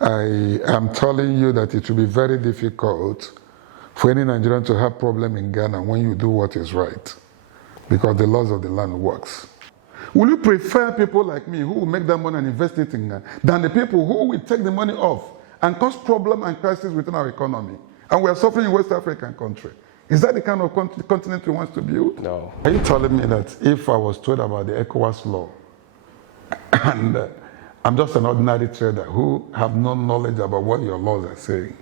I am telling you that it will be very difficult for any Nigerian to have problem in Ghana when you do what is right, because the laws of the land works. Will you prefer people like me who will make that money and invest it in Ghana than the people who will take the money off and cause problem and crisis within our economy? And we are suffering in West African country. Is that the kind of continent we want to build? No. Are you telling me that if I was told about the ECOWAS law, and I'm just an ordinary trader who have no knowledge about what your laws are saying,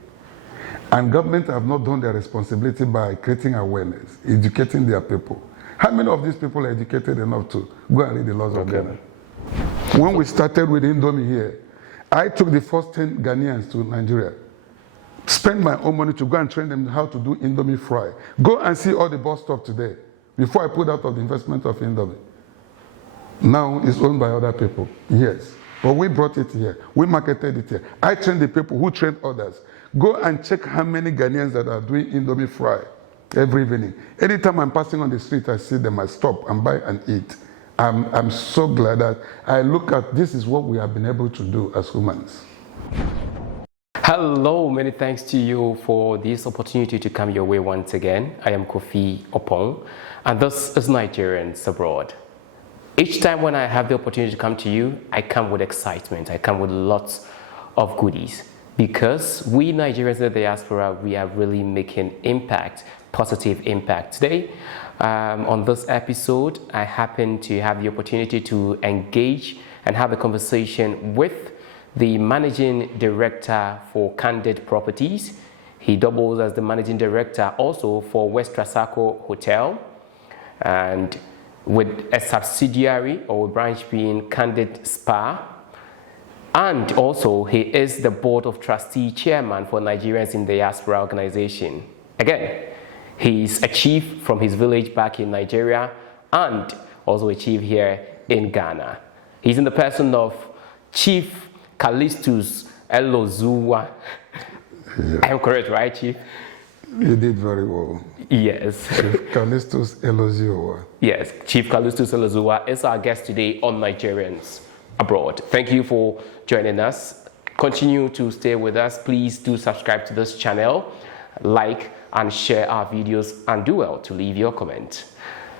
and government have not done their responsibility by creating awareness, educating their people, how many of these people are educated enough to go and read the laws of Ghana? When we started with Indomie here, I took the first 10 Ghanaians to Nigeria, spend my own money to go and train them how to do Indomie fry. Go and see all the bus stop today before I put out of the investment of Indomie. Now it's owned by other people, yes. But we brought it here. We marketed it here. I trained the people who trained others. Go and check how many Ghanaians that are doing Indomie fry every evening. Anytime I'm passing on the street, I see them, I stop and buy and eat. I'm so glad that I look at this is what we have been able to do as humans. Hello, many thanks to you for this opportunity to come your way once again. I am Kofi Opong, and this is Nigerians Abroad. Each time when I have the opportunity to come to you, I come with excitement. I come with lots of goodies, because we Nigerians in the diaspora, we are really making impact, positive impact. Today, on this episode, I happen to have the opportunity to engage and have a conversation with the Managing Director for Candid Properties. He doubles as the Managing Director also for West Trasacco Hotel, and with a subsidiary or branch being Candid Spa. And also, he is the Board of Trustees Chairman for Nigerians in Diaspora Organization. Again, he's a chief from his village back in Nigeria and also a chief here in Ghana. He's in the person of Chief Calistus Elozieuwa. Yeah. I'm correct, right, Chief? You did very well. Yes. Chief Calistus Elozieuwa. Yes, Chief Calistus Elozieuwa is our guest today on Nigerians Abroad. Thank you for joining us. Continue to stay with us. Please do subscribe to this channel, like and share our videos, and do well to leave your comment.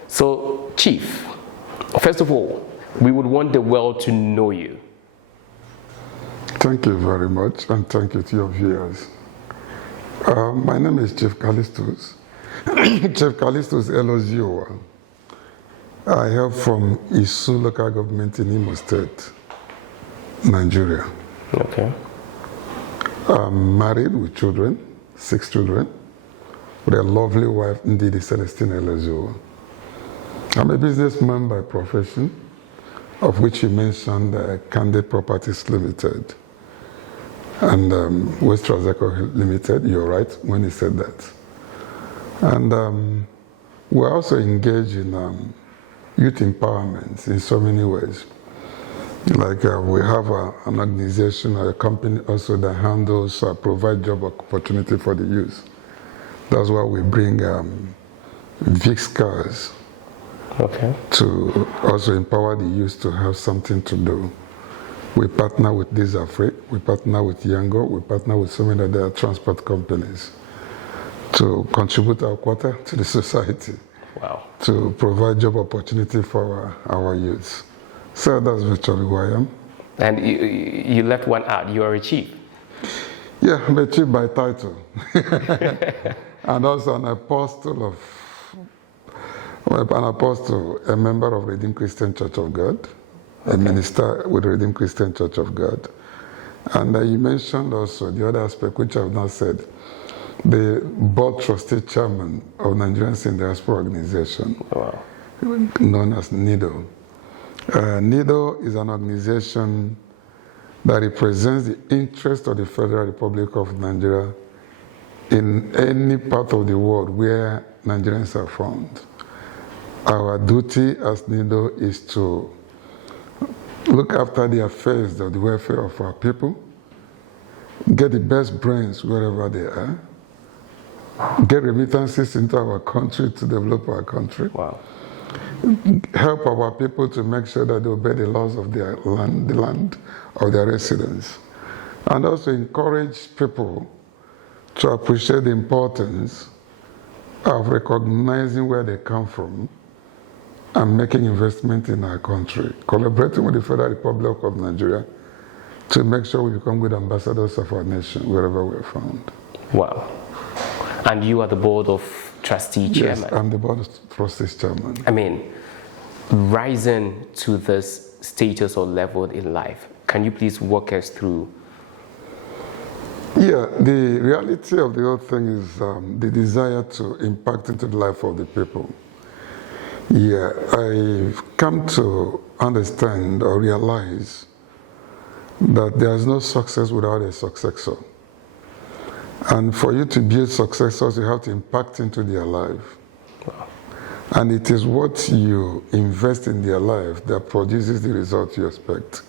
So, Chief, first of all, we would want the world to know you. Thank you very much, and thank you to your viewers. My name is Chief Kalistus, Chief Calistus Elozieuwa. I hail from Isu local government in Imo State, Nigeria. Okay. I'm married with children, 6 children, with a lovely wife, Ndidi Celestine Elozieuwa. I'm a businessman by profession, of which you mentioned Candid Properties Limited and West Trasacco Limited. You're right when you said that. And we're also engaged in youth empowerment in so many ways. Like we have an organization, a company also that handles, provide job opportunity for the youth. That's why we bring VIX cars. Okay. To also empower the youth to have something to do. We partner with Disafric, we partner with Yango, we partner with so many other transport companies to contribute our quota to the society. Wow. To provide job opportunity for our youth. So that's virtually who I am. And you left one out, you are a chief. Yeah, I'm a chief by title. And also an apostle, a member of Redeemed Christian Church of God, a minister with Redeemed Christian Church of God. And you mentioned also the other aspect, which I've not said, the Board Trustees Chairman of Nigerians and Diaspora Organization, wow, known as Nido. Nido is an organization that represents the interest of the Federal Republic of Nigeria in any part of the world where Nigerians are found. Our duty as Nido is to look after the affairs of the welfare of our people, get the best brains wherever they are, get remittances into our country to develop our country. Wow. Help our people to make sure that they obey the laws of their land, the land of their residence. and also encourage people to appreciate the importance of recognizing where they come from and making investment in our country, collaborating with the Federal Republic of Nigeria to make sure we become good ambassadors of our nation wherever we're found. Wow. And you are the Board of Trustees Chairman? Yes, I'm the Board of Trustees Chairman. I mean, rising to this status or level in life, can you please walk us through? Yeah, the reality of the whole thing is the desire to impact into the life of the people. Yeah, I've come to understand or realize that there is no success without a successor. And for you to build successors, you have to impact into their life. Wow. And it is what you invest in their life that produces the result you expect.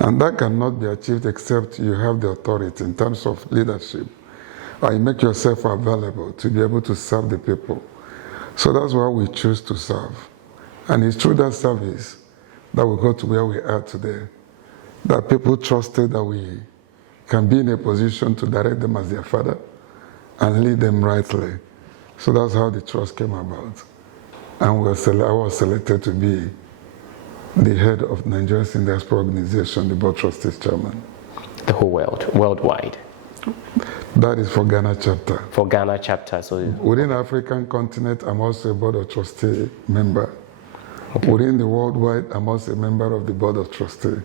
And that cannot be achieved except you have the authority in terms of leadership, or you make yourself available to be able to serve the people. So that's why we choose to serve. And it's through that service that we got to where we are today, that people trusted that we can be in a position to direct them as their father and lead them rightly. So that's how the trust came about. And I was selected to be the head of Nigerians and Diaspora Organization, the Board of Trustees Chairman. The whole world, worldwide? That is for Ghana chapter. For Ghana chapter. So within the African continent, I'm also a Board of Trustees member. Okay. Within the worldwide, I'm also a member of the Board of Trustees.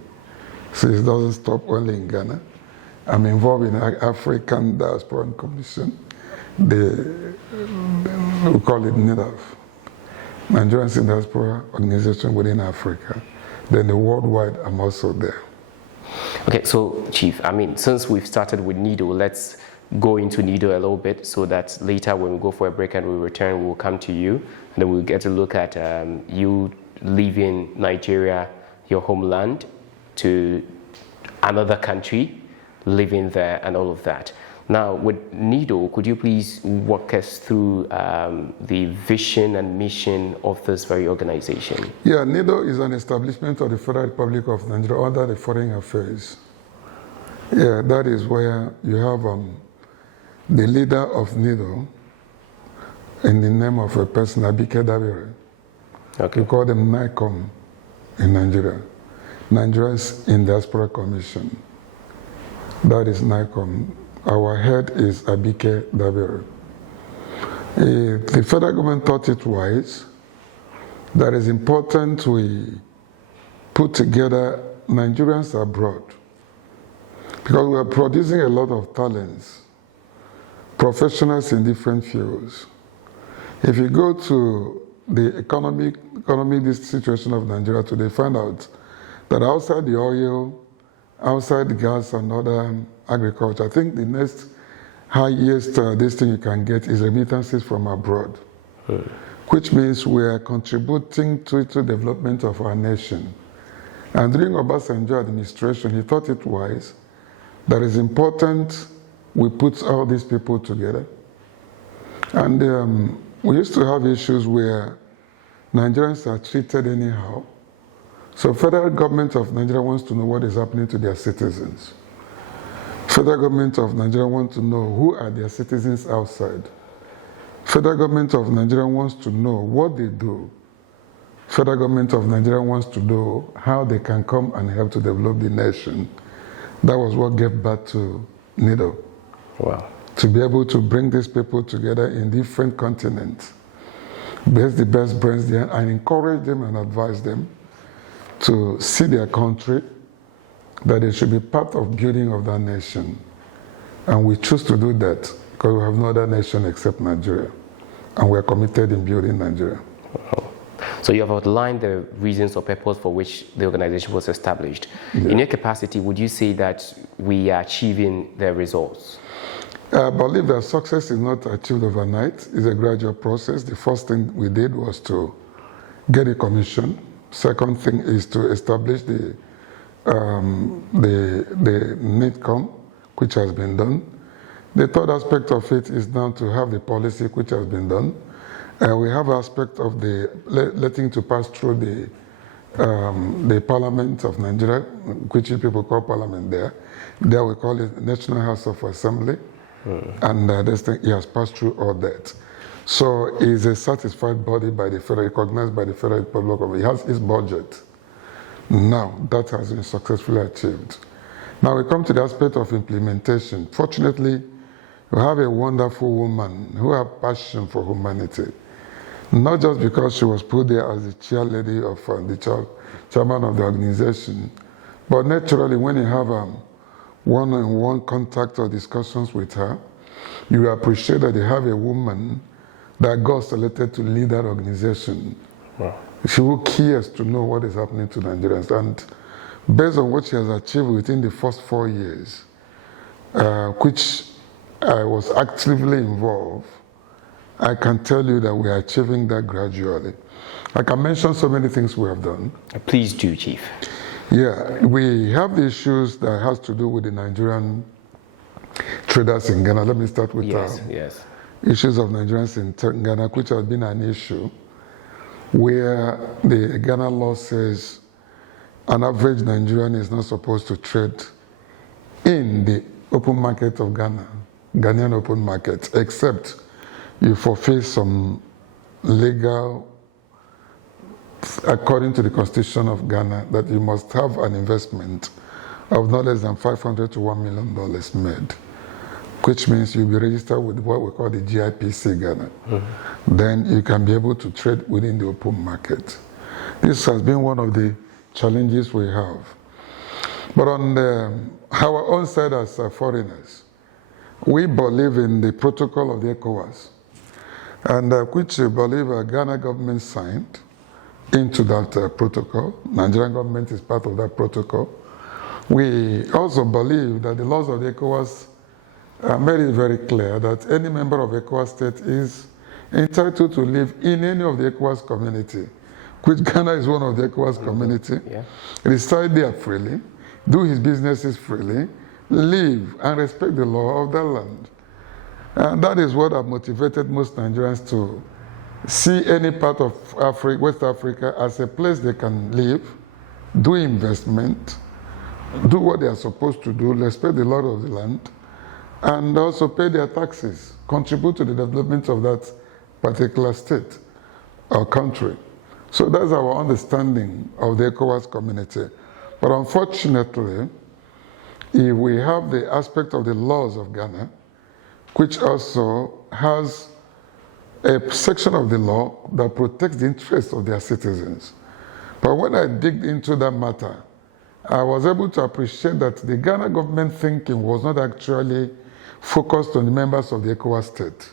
So it doesn't stop only in Ghana. I'm involved in the African Diaspora Commission. We call it Nido, Nigerians and Diaspora Organization within Africa. Then the worldwide, I'm also there. Okay, so Chief, I mean, since we've started with Nido, let's go into Nido a little bit so that later when we go for a break and we return, we'll come to you and then we'll get to look at you leaving Nigeria, your homeland, to another country, living there and all of that. Now, with Nido, could you please walk us through the vision and mission of this very organization? Yeah, Nido is an establishment of the Federal Republic of Nigeria under the Foreign Affairs. Yeah, that is where you have the leader of Nido in the name of a person, Abike Dabire. Okay. We call them NICOM in Nigeria, Nigerians in Diaspora Commission. That is NICOM. Our head is Abike Dabire. The federal government thought it wise that it's important we put together Nigerians abroad because we are producing a lot of talents, professionals in different fields. If you go to the economic situation of Nigeria today, find out that outside the oil, outside the gas and other agriculture, I think the next highest this thing you can get is remittances from abroad, which means we are contributing to the development of our nation. And during Obasanjo administration, he thought it wise that it's important we put all these people together. And we used to have issues where Nigerians are treated anyhow. So federal government of Nigeria wants to know what is happening to their citizens. Federal government of Nigeria wants to know who are their citizens outside. Federal government of Nigeria wants to know what they do. Federal government of Nigeria wants to know how they can come and help to develop the nation. That was what gave birth to Nido. Wow. To be able to bring these people together in different continents, best the best brains there, and encourage them and advise them to see their country, that they should be part of building of that nation. And we choose to do that because we have no other nation except Nigeria. And we are committed in building Nigeria. Wow. So you have outlined the reasons or purpose for which the organization was established. Yeah. In your capacity, would you say that we are achieving the results? I believe that success is not achieved overnight. It's a gradual process. The first thing we did was to get a commission. Second thing is to establish the NIDCOM, which has been done. The third aspect of it is now to have the policy, which has been done. We have aspect of the letting to pass through the Parliament of Nigeria, which people call Parliament there. There we call it National House of Assembly. And this thing, he has passed through all that. So he's a satisfied body by the federal, recognized by the Federal Republic of. He has his budget. Now, that has been successfully achieved. Now we come to the aspect of implementation. Fortunately, we have a wonderful woman who has passion for humanity. Not just because she was put there as the chair lady of the chairman of the organization, but naturally when you have one-on-one contact or discussions with her, you appreciate that they have a woman that God selected to lead that organization. Wow. She who cares to know what is happening to Nigerians. And based on what she has achieved within the first 4 years, which I was actively involved, I can tell you that we are achieving that gradually. I can mention so many things we have done. Please do, Chief. Yeah, we have the issues that has to do with the Nigerian traders in Ghana. Let me start with issues of Nigerians in Ghana, which has been an issue where the Ghana law says an average Nigerian is not supposed to trade in the open market of Ghana, Ghanaian open market, except you fulfill some legal, according to the Constitution of Ghana, that you must have an investment of not less than $500 to $1 million made, which means you'll be registered with what we call the GIPC Ghana. Then you can be able to trade within the open market. This has been one of the challenges we have. But on our own side as foreigners, we believe in the protocol of the ECOWAS, and which I believe Ghana government signed into that protocol. Nigerian government is part of that protocol. We also believe that the laws of the ECOWAS made it very clear that any member of ECOWAS state is entitled to live in any of the ECOWAS community, which Ghana is one of the ECOWAS community, reside there freely, do his businesses freely, live and respect the law of that land. And that is what has motivated most Nigerians to see any part of Africa, West Africa, as a place they can live, do investment, do what they are supposed to do, respect the law of the land, and also pay their taxes, contribute to the development of that particular state or country. So that's our understanding of the ECOWAS community. But unfortunately, if we have the aspect of the laws of Ghana, which also has a section of the law that protects the interests of their citizens. But when I digged into that matter, I was able to appreciate that the Ghana government thinking was not actually focused on the members of the ECOWAS state.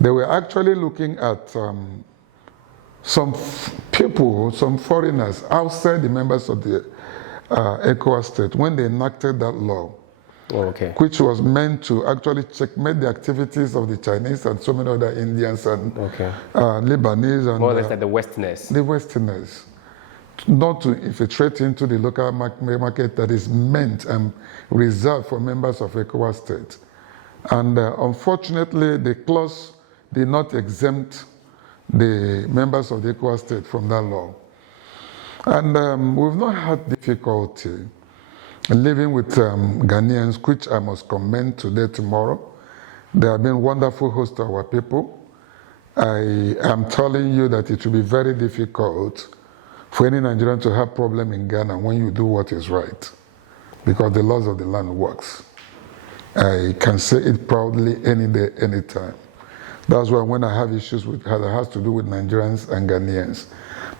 They were actually looking at some people, some foreigners outside the members of the ECOWAS state when they enacted that law. Which was meant to actually checkmate the activities of the Chinese and so many other Indians and Lebanese and more or less like the Westerners. The Westerners, not to infiltrate into the local market that is meant and reserved for members of ECOWAS state. And unfortunately, the clause did not exempt the members of the ECOWAS state from that law. And we've not had difficulty living with Ghanaians, which I must commend today, tomorrow. They have been wonderful hosts to our people. I am telling you that it will be very difficult for any Nigerian to have problem in Ghana when you do what is right, because the laws of the land works. I can say it proudly any day, any time. That's why when I have issues with that has to do with Nigerians and Ghanaians,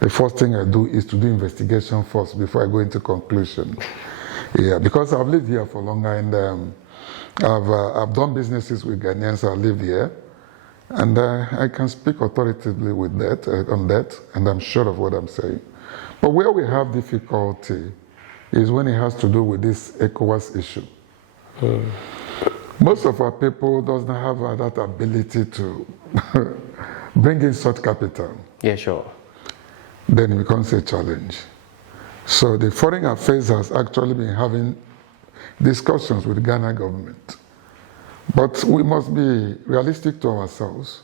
the first thing I do is to do investigation first before I go into conclusion. Yeah, because I've lived here for longer, and I've done businesses with Ghanaians. I lived here, and I can speak authoritatively with that on that, and I'm sure of what I'm saying. But where we have difficulty is when it has to do with this ECOWAS issue. Most of our people doesn't have that ability to bring in such capital. Yeah, sure. Then it becomes a challenge. So the Foreign Affairs has actually been having discussions with the Ghana government. But we must be realistic to ourselves.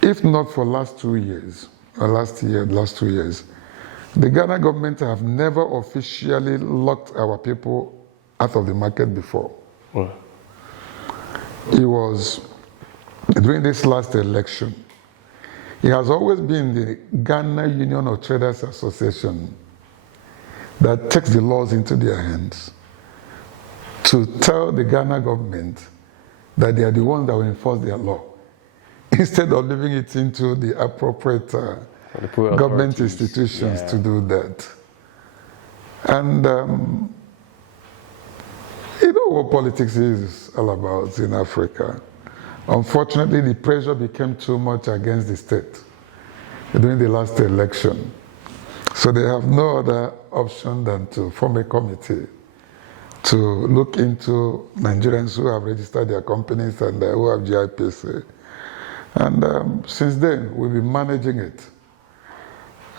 If not for last 2 years, or last 2 years, the Ghana government have never officially locked our people out of the market before. He was, during this last election, he has always been the Ghana Union of Traders Association that takes the laws into their hands to tell the Ghana government that they are the ones that will enforce their law, instead of leaving it into the appropriate government institutions to do that. And you know what politics is all about in Africa. Unfortunately, the pressure became too much against the state during the last election. So they have no other option than to form a committee to look into Nigerians who have registered their companies and who have GIPC. And since then, we've been managing it.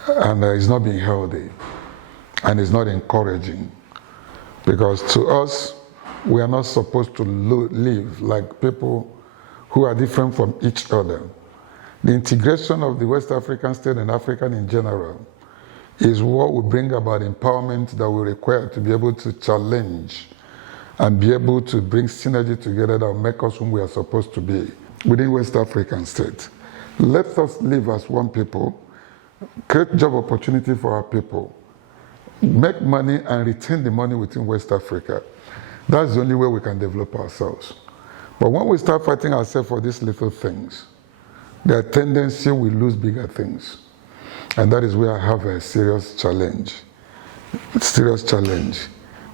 And it's not been healthy. And it's not encouraging. Because to us, we are not supposed to live like people who are different from each other. The integration of the West African state and African in general is what will bring about empowerment that we require to be able to challenge and be able to bring synergy together that will make us whom we are supposed to be within West African state. Let us live as one people, create job opportunity for our people, make money and retain the money within West Africa. That's the only way we can develop ourselves. But when we start fighting ourselves for these little things, their tendency will lose bigger things. And that is where I have a serious challenge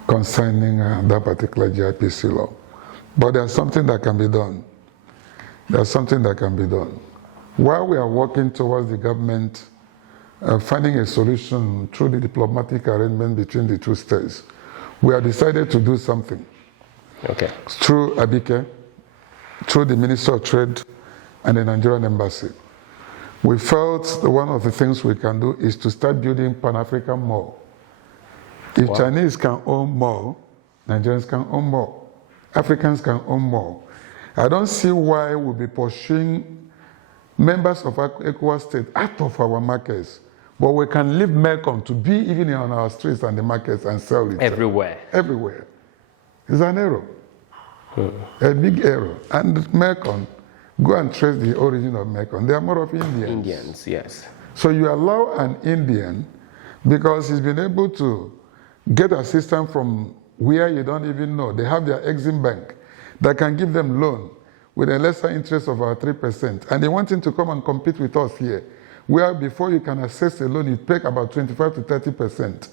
concerning that particular GIPC law. But there's something that can be done. There's something that can be done. While we are working towards the government finding a solution through the diplomatic arrangement between the two states, we have decided to do something. Okay. Through Abike, through the Minister of Trade and the Nigerian Embassy. We felt that one of the things we can do is to start building Pan-African Mall. If Chinese can own more, Nigerians can own more. Africans can own more. I don't see why we'll be pursuing members of ECOWAS state out of our markets, but we can leave Melcom to be even on our streets and the markets and sell it. Everywhere. Everywhere. It's an error. A big error. And Melcom, go and trace the origin of Melcom. They are more of Indians. Indians, yes. So you allow an Indian, because he's been able to get assistance from where you don't even know. They have their Exim Bank that can give them loan with a lesser interest of our 3%. And they want him to come and compete with us here, where before you can access a loan, you pay about 25 to 30%.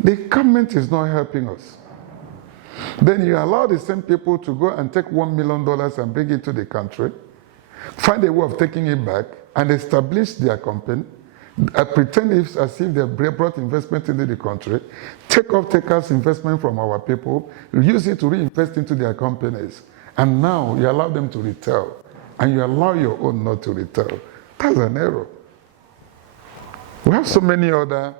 The government is not helping us. Then you allow the same people to go and take $1 million and bring it to the country, find a way of taking it back, and establish their company, pretend as if they brought investment into the country, take off takers investment from our people, use it to reinvest into their companies, and now you allow them to retail, and you allow your own not to retail. That's an error. We have so many other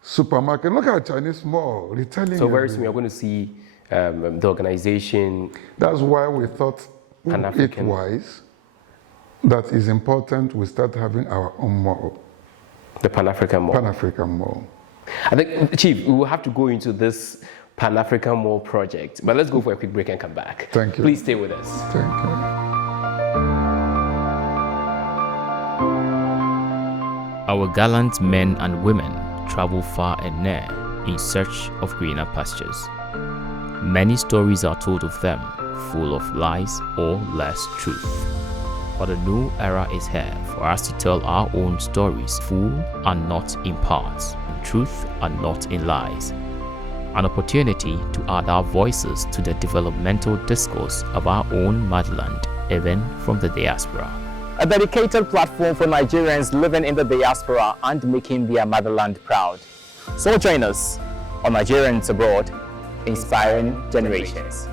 supermarkets. Look at Chinese mall, retailing. So very soon we are going to see the organization. That's why we thought it wise that is important we start having our own mall. The Pan-African Mall. Pan-African Mall. I think, Chief, we will have to go into this Pan-African Mall project, but let's go for a quick break and come back. Thank you. Please stay with us. Thank you. Our gallant men and women travel far and near in search of greener pastures. Many stories are told of them, full of lies or less truth. But a new era is here for us to tell our own stories, full and not in parts, in truth and not in lies. An opportunity to add our voices to the developmental discourse of our own motherland, even from the diaspora. A dedicated platform for Nigerians living in the diaspora and making their motherland proud. So join us on Nigerians Abroad, inspiring generations.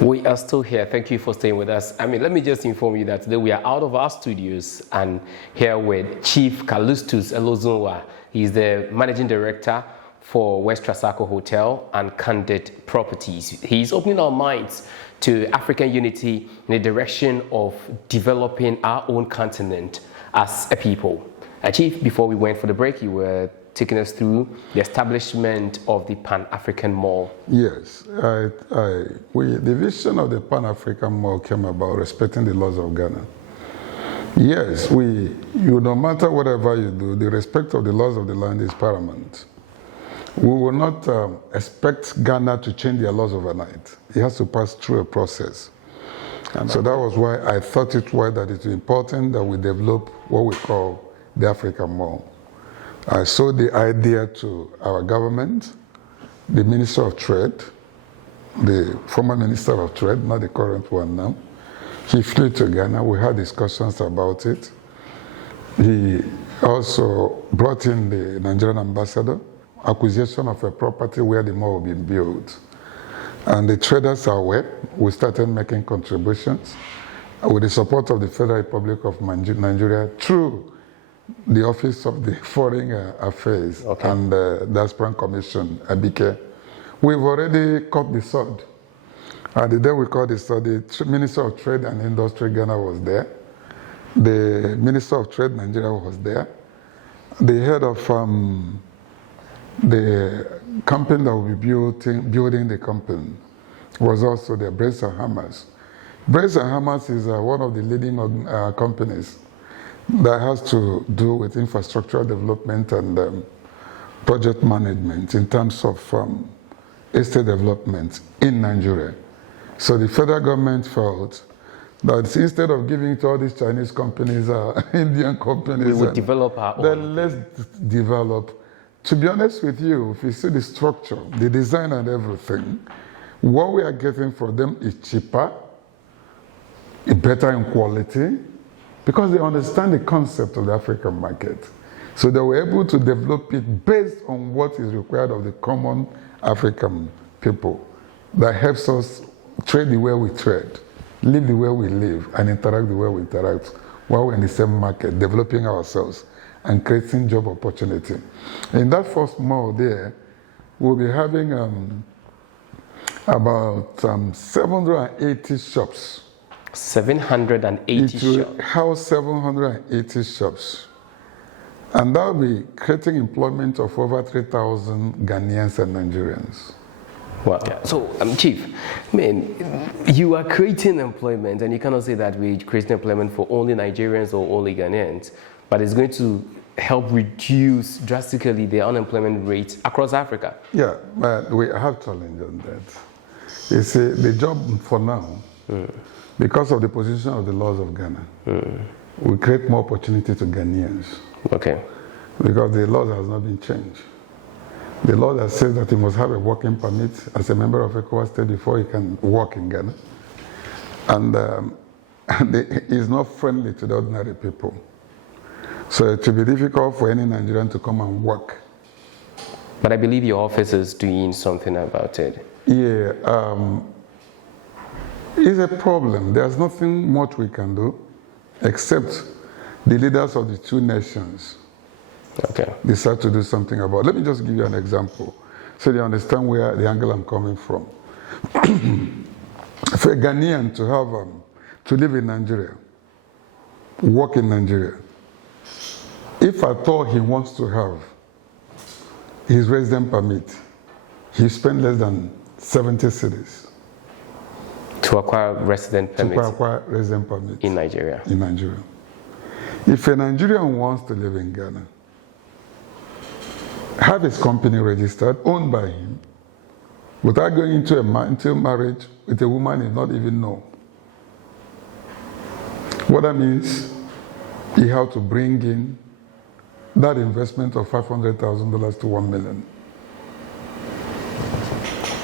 We are still here. Thank you for staying with us. Let me just inform you that today we are out of our studios and here with Chief Calistus Elozieuwa. He's the Managing Director for West Trasaco Hotel and Candid Properties. He's opening our minds to African unity in the direction of developing our own continent as a people. Chief, before we went for the break, you were taking us through the establishment of the Pan-African Mall. Yes, the vision of the Pan-African Mall came about respecting the laws of Ghana. Yes, no matter whatever you do, the respect of the laws of the land is paramount. We will not expect Ghana to change their laws overnight. It has to pass through a process. And so that was why I thought it was that it's important that we develop what we call the African Mall. I sold the idea to our government, the Minister of Trade, the former Minister of Trade, not the current one now. He flew to Ghana. We had discussions about it. He also brought in the Nigerian ambassador, acquisition of a property where the mall will be built. And the traders are aware. We started making contributions with the support of the Federal Republic of Nigeria through the Office of the Foreign Affairs and the Diaspora Commission, ABK. We've already cut the sod. The day we cut the sod, the Minister of Trade and Industry Ghana was there. The Minister of Trade Nigeria was there. The head of the company that will be building the company was also there, Bracer Hammers. Bracer Hammers is one of the leading companies that has to do with infrastructural development and project management in terms of estate development in Nigeria. So the federal government felt that instead of giving it to all these Chinese companies, Indian companies, we would develop our own. Then let's develop. To be honest with you, if you see the structure, the design and everything, what we are getting from them is cheaper, better in quality, because they understand the concept of the African market. So they were able to develop it based on what is required of the common African people. That helps us trade the way we trade, live the way we live, and interact the way we interact while we're in the same market, developing ourselves and creating job opportunity. In that first mall there, we'll be having about 780 shops. 780 shops? It will shops. house 780 shops. And that will be creating employment of over 3,000 Ghanaians and Nigerians. Wow. Yeah. So, Chief, you are creating employment, and you cannot say that we're creating employment for only Nigerians or only Ghanaians, but it's going to help reduce drastically the unemployment rate across Africa. Yeah, but we have challenge on that. You see, the job for now, because of the position of the laws of Ghana, we create more opportunity to Ghanaians. Okay. Because the laws has not been changed. The law that says that he must have a working permit as a member of ECOWAS state before he can work in Ghana. And it's not friendly to the ordinary people. So it will be difficult for any Nigerian to come and work. But I believe your office is doing something about it. Yeah, it's a problem. There's nothing much we can do except the leaders of the two nations decide to do something about it. Let me just give you an example so you understand where the angle I'm coming from. For a Ghanaian to have to live in Nigeria, work in Nigeria, if at all he wants to have his resident permit, he spends less than 70 cedis to acquire resident permit. To acquire resident permit in Nigeria. In Nigeria. If a Nigerian wants to live in Ghana, have his company registered, owned by him, without going into marriage with a woman he not even know. What that means, he has to bring in that investment of $500,000 to $1 million.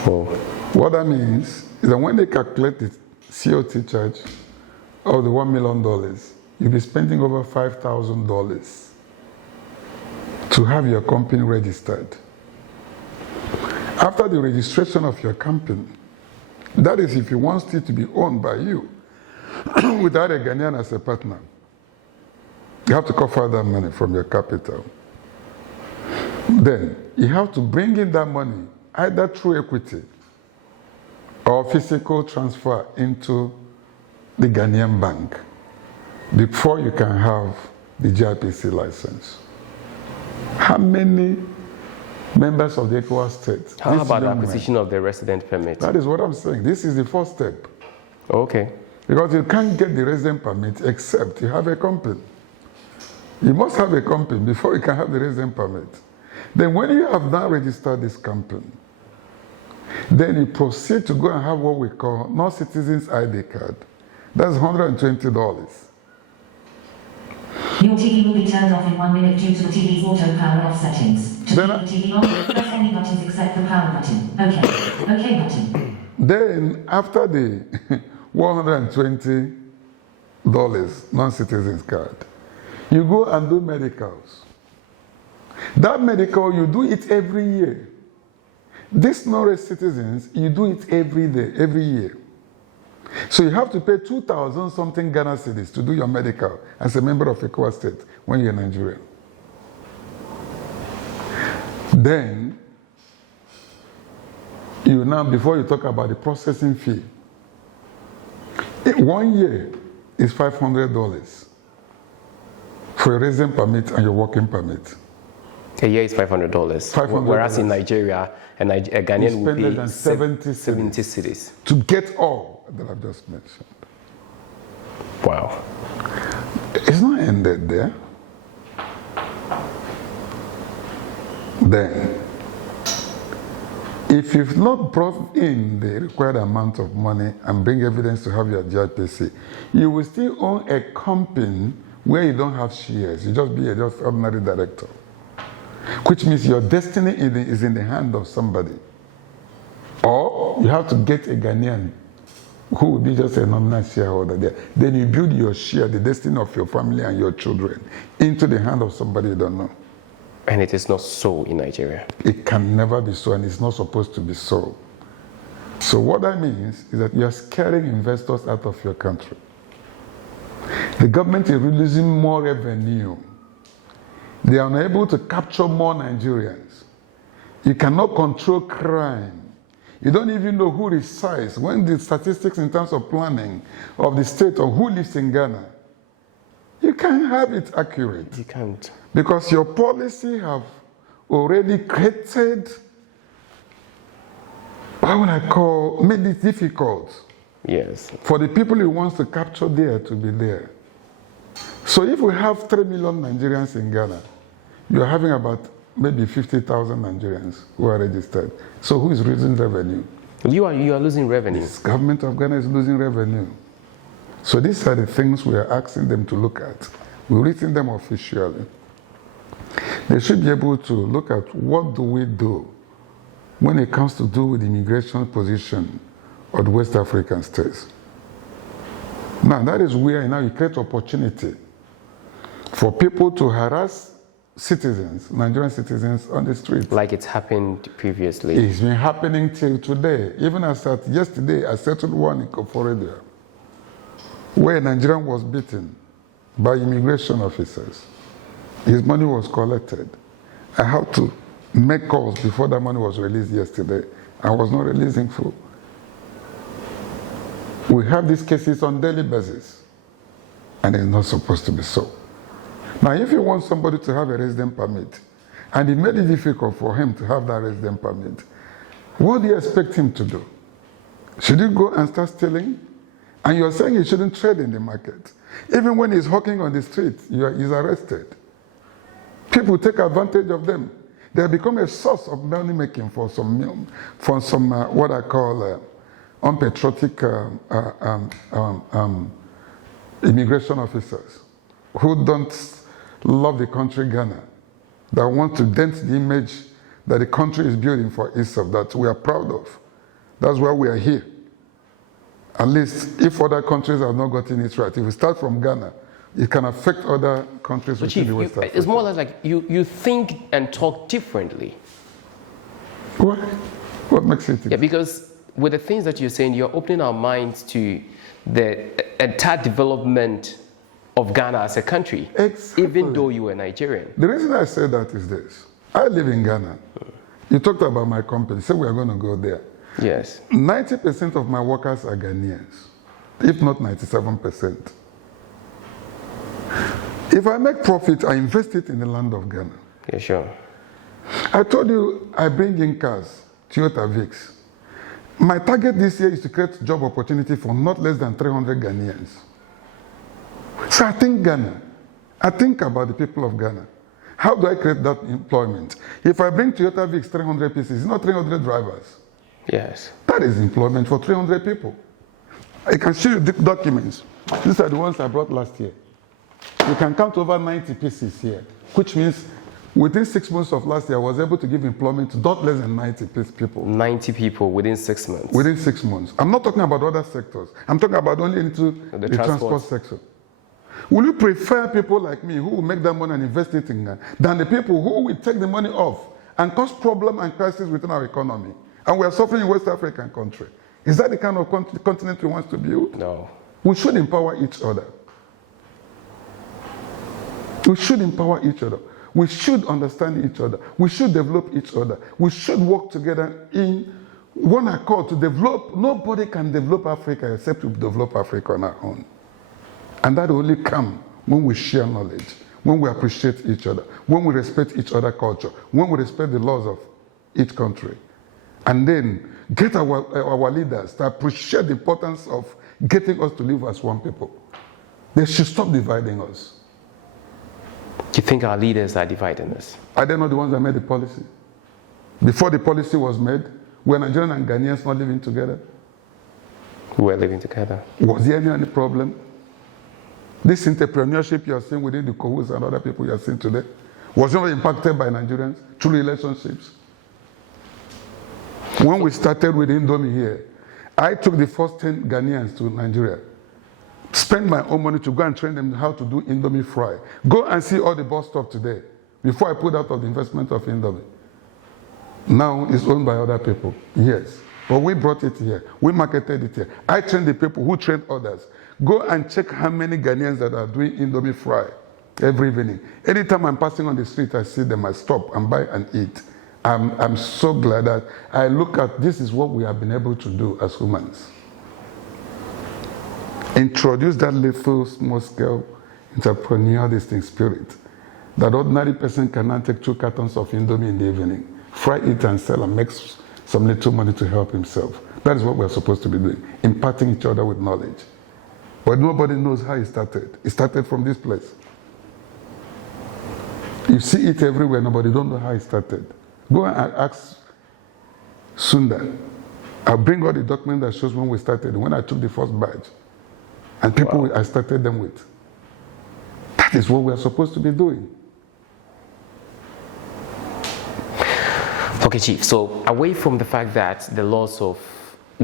Oh. What that means is that when they calculate the COT charge of the $1 million, you'll be spending over $5,000 to have your company registered. After the registration of your company, that is if you want it to be owned by you, without a Ghanaian as a partner, you have to cover that money from your capital. Then you have to bring in that money either through equity or physical transfer into the Ghanaian bank before you can have the GIPC license. How many members of the ECOWAS states? How about the acquisition of the resident permit? That is what I'm saying. This is the first step. Okay. Because you can't get the resident permit except you have a company. You must have a company before you can have the resident permit. Then when you have now registered this company, then you proceed to go and have what we call non-citizens ID card. That's $120. Your TV will be turned off in 1 minute due to the TV's auto power off settings. To keep the TV on, press any buttons except the power button. Okay. Okay button. Then after the $120 non-citizens card, you go and do medicals. That medical, you do it every year. These non-citizens, you do it every day, every year. So you have to pay 2,000 something Ghana cedis to do your medical as a member of ECOWAS state when you're Nigerian. Then, you now, before you talk about the processing fee, 1 year is $500 for your resident permit and your working permit. A year is $500. Whereas in Nigeria, a Ghanaian will be 70 cedis. To get all that I've just mentioned. Wow. It's not ended there. Then, if you've not brought in the required amount of money and bring evidence to have your GIPC, you will still own a company where you don't have shares. You just be a just ordinary director. Which means your destiny is in the hand of somebody. Or you have to get a Ghanaian who will be just a nominal shareholder there. Then you build your share, the destiny of your family and your children, into the hand of somebody you don't know. And it is not so in Nigeria. It can never be so, and it's not supposed to be so. So what that means is that you are scaring investors out of your country. The government is releasing more revenue. They are unable to capture more Nigerians. You cannot control crime. You don't even know who resides. When the statistics in terms of planning of the state of who lives in Ghana, you can't have it accurate. You can't. Because your policy have already created, what would I call, made it difficult. Yes. For the people who wants to capture there to be there. So if we have 3 million Nigerians in Ghana, you're having about maybe 50,000 Nigerians who are registered. So who is losing revenue? You are losing revenue. This government of Ghana is losing revenue. So these are the things we are asking them to look at. We've written them officially. They should be able to look at what do we do when it comes to do with the immigration position of the West African states. Now that is where now you create opportunity for people to harass citizens, Nigerian citizens on the street. Like it's happened previously. It's been happening till today. Even as at yesterday, I settled one in Koforedia, where a Nigerian was beaten by immigration officers. His money was collected. I had to make calls before that money was released yesterday. I was not releasing full. We have these cases on a daily basis, and it's not supposed to be so. Now, if you want somebody to have a resident permit, and it made it difficult for him to have that resident permit, what do you expect him to do? Should he go and start stealing? And you're saying he shouldn't trade in the market. Even when he's hawking on the street, he's arrested. People take advantage of them. They have become a source of money making for some what I call unpatriotic immigration officers who don't love the country Ghana, that want to dent the image that the country is building for itself, that we are proud of. That's why we are here. At least if other countries have not gotten it right, if we start from Ghana, it can affect other countries within the West Africa. It's more like you think and talk differently. What? What makes it? Yeah, because with the things that you're saying, you're opening our minds to the entire development of Ghana as a country, Exactly. even though you were Nigerian. The reason I say that is this. I live in Ghana. You talked about my company, so we are going to go there. Yes. 90% of my workers are Ghanaians, if not 97%. If I make profit, I invest it in the land of Ghana. Yeah, sure. I told you I bring in cars, Toyota Vicks. My target this year is to create job opportunity for not less than 300 Ghanaians. So I think Ghana. I think about the people of Ghana. How do I create that employment? If I bring Toyota Vicks 300 pieces, it's not 300 drivers. Yes. That is employment for 300 people. I can show you the documents. These are the ones I brought last year. You can count over 90 pieces here, which means within 6 months of last year, I was able to give employment to not less than 90 people. 90 people within 6 months. Within 6 months. I'm not talking about other sectors. I'm talking about only into the transport sector. Will you prefer people like me who will make that money and invest it in Ghana than the people who will take the money off and cause problem and crisis within our economy? And we are suffering in West African country. Is that the kind of continent we want to build? No. We should empower each other. We should empower each other. We should understand each other. We should develop each other. We should work together in one accord to develop. Nobody can develop Africa except we develop Africa on our own. And that will only come when we share knowledge, when we appreciate each other, when we respect each other's culture, when we respect the laws of each country. And then get our leaders to appreciate the importance of getting us to live as one people. They should stop dividing us. Do you think our leaders are dividing us? Are they not the ones that made the policy? Before the policy was made, were Nigerians and Ghanaians not living together? We were living together. Was there any problem? This entrepreneurship you are seeing within the Kohus and other people you are seeing today, was not impacted by Nigerians through relationships? When we started with Indomie here, I took the first 10 Ghanaians to Nigeria, spent my own money to go and train them how to do Indomie fry. Go and see all the bus stop today, before I put out of the investment of Indomie. Now it's owned by other people, yes. But we brought it here, we marketed it here. I trained the people who trained others. Go and check how many Ghanaians that are doing Indomie fry every evening. Anytime I'm passing on the street, I see them, I stop and buy and eat. I'm so glad that I look at this is what we have been able to do as humans. Introduce that little small-scale entrepreneurial spirit that ordinary person cannot take 2 cartons of Indomie in the evening, fry it and sell and make some little money to help himself. That is what we're supposed to be doing, imparting each other with knowledge. But nobody knows how it started. It started from this place. You see it everywhere, nobody don't know how it started. Go and ask Sundar. I'll bring all the documents that shows when we started, when I took the first badge. And people I started them with. That is what we are supposed to be doing. Okay, Chief. So away from the fact that the laws of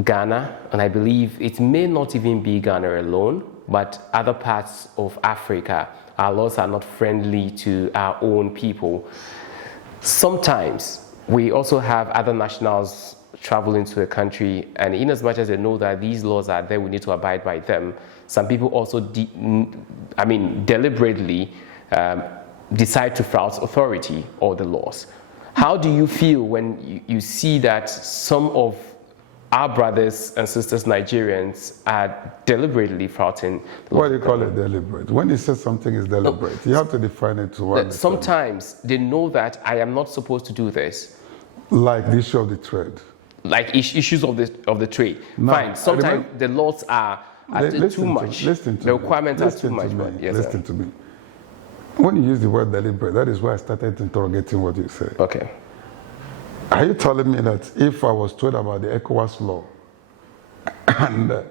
Ghana, and I believe it may not even be Ghana alone, but other parts of Africa, our laws are not friendly to our own people. Sometimes we also have other nationals travel into the country, and in as much as they know that these laws are there, we need to abide by them. Some people also, deliberately decide to flout authority or the laws. How do you feel when you see that some of our brothers and sisters Nigerians are deliberately flouting the laws? What do you call it deliberate? When you say something is deliberate, you have to define it to one. Sometimes they know that I am not supposed to do this. Like the issue of the trade. Like issues of the trade. No, fine. Sometimes the laws are too much. The requirements are too much. Yes, listen to me. When you use the word deliberate, that is why I started interrogating what you say. Okay. Are you telling me that if I was told about the ECOWAS law, and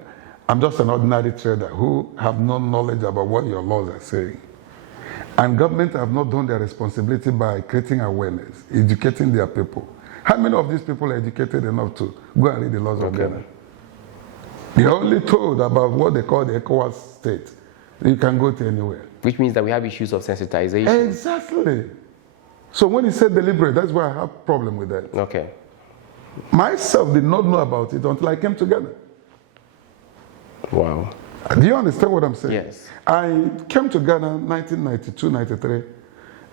I'm just an ordinary trader who have no knowledge about what your laws are saying, and government have not done their responsibility by creating awareness, educating their people, how many of these people are educated enough to go and read the laws of Ghana? They are only told about what they call the ECOWAS state. You can go to anywhere. Which means that we have issues of sensitization. Exactly. So when he said deliberate, that's why I have a problem with that. Okay. Myself did not know about it until I came to Ghana. Wow. Do you understand what I'm saying? Yes. I came to Ghana 1992, 93.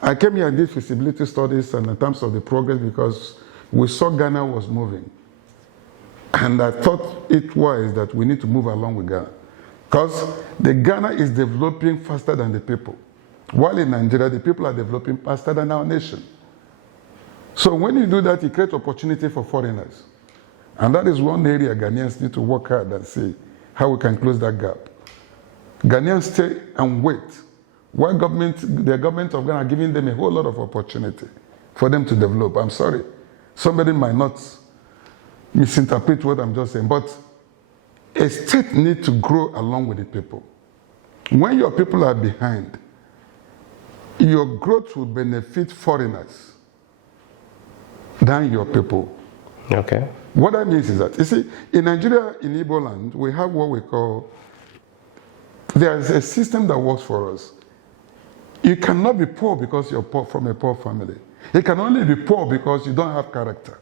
I came here and did feasibility studies and in terms of the progress because we saw Ghana was moving. And I thought it was that we need to move along with Ghana. Because the Ghana is developing faster than the people. While in Nigeria, the people are developing faster than our nation. So when you do that, you create opportunity for foreigners. And that is one area Ghanaians need to work hard and see how we can close that gap. Ghanaians stay and wait. While the government of Ghana are giving them a whole lot of opportunity for them to develop. I'm sorry, somebody might not misinterpret what I'm just saying, but a state needs to grow along with the people. When your people are behind, your growth will benefit foreigners than your people. Okay. What that means is that, you see, in Nigeria, in Igbo land, we have what we call, there is a system that works for us. You cannot be poor because you're poor from a poor family. You can only be poor because you don't have character.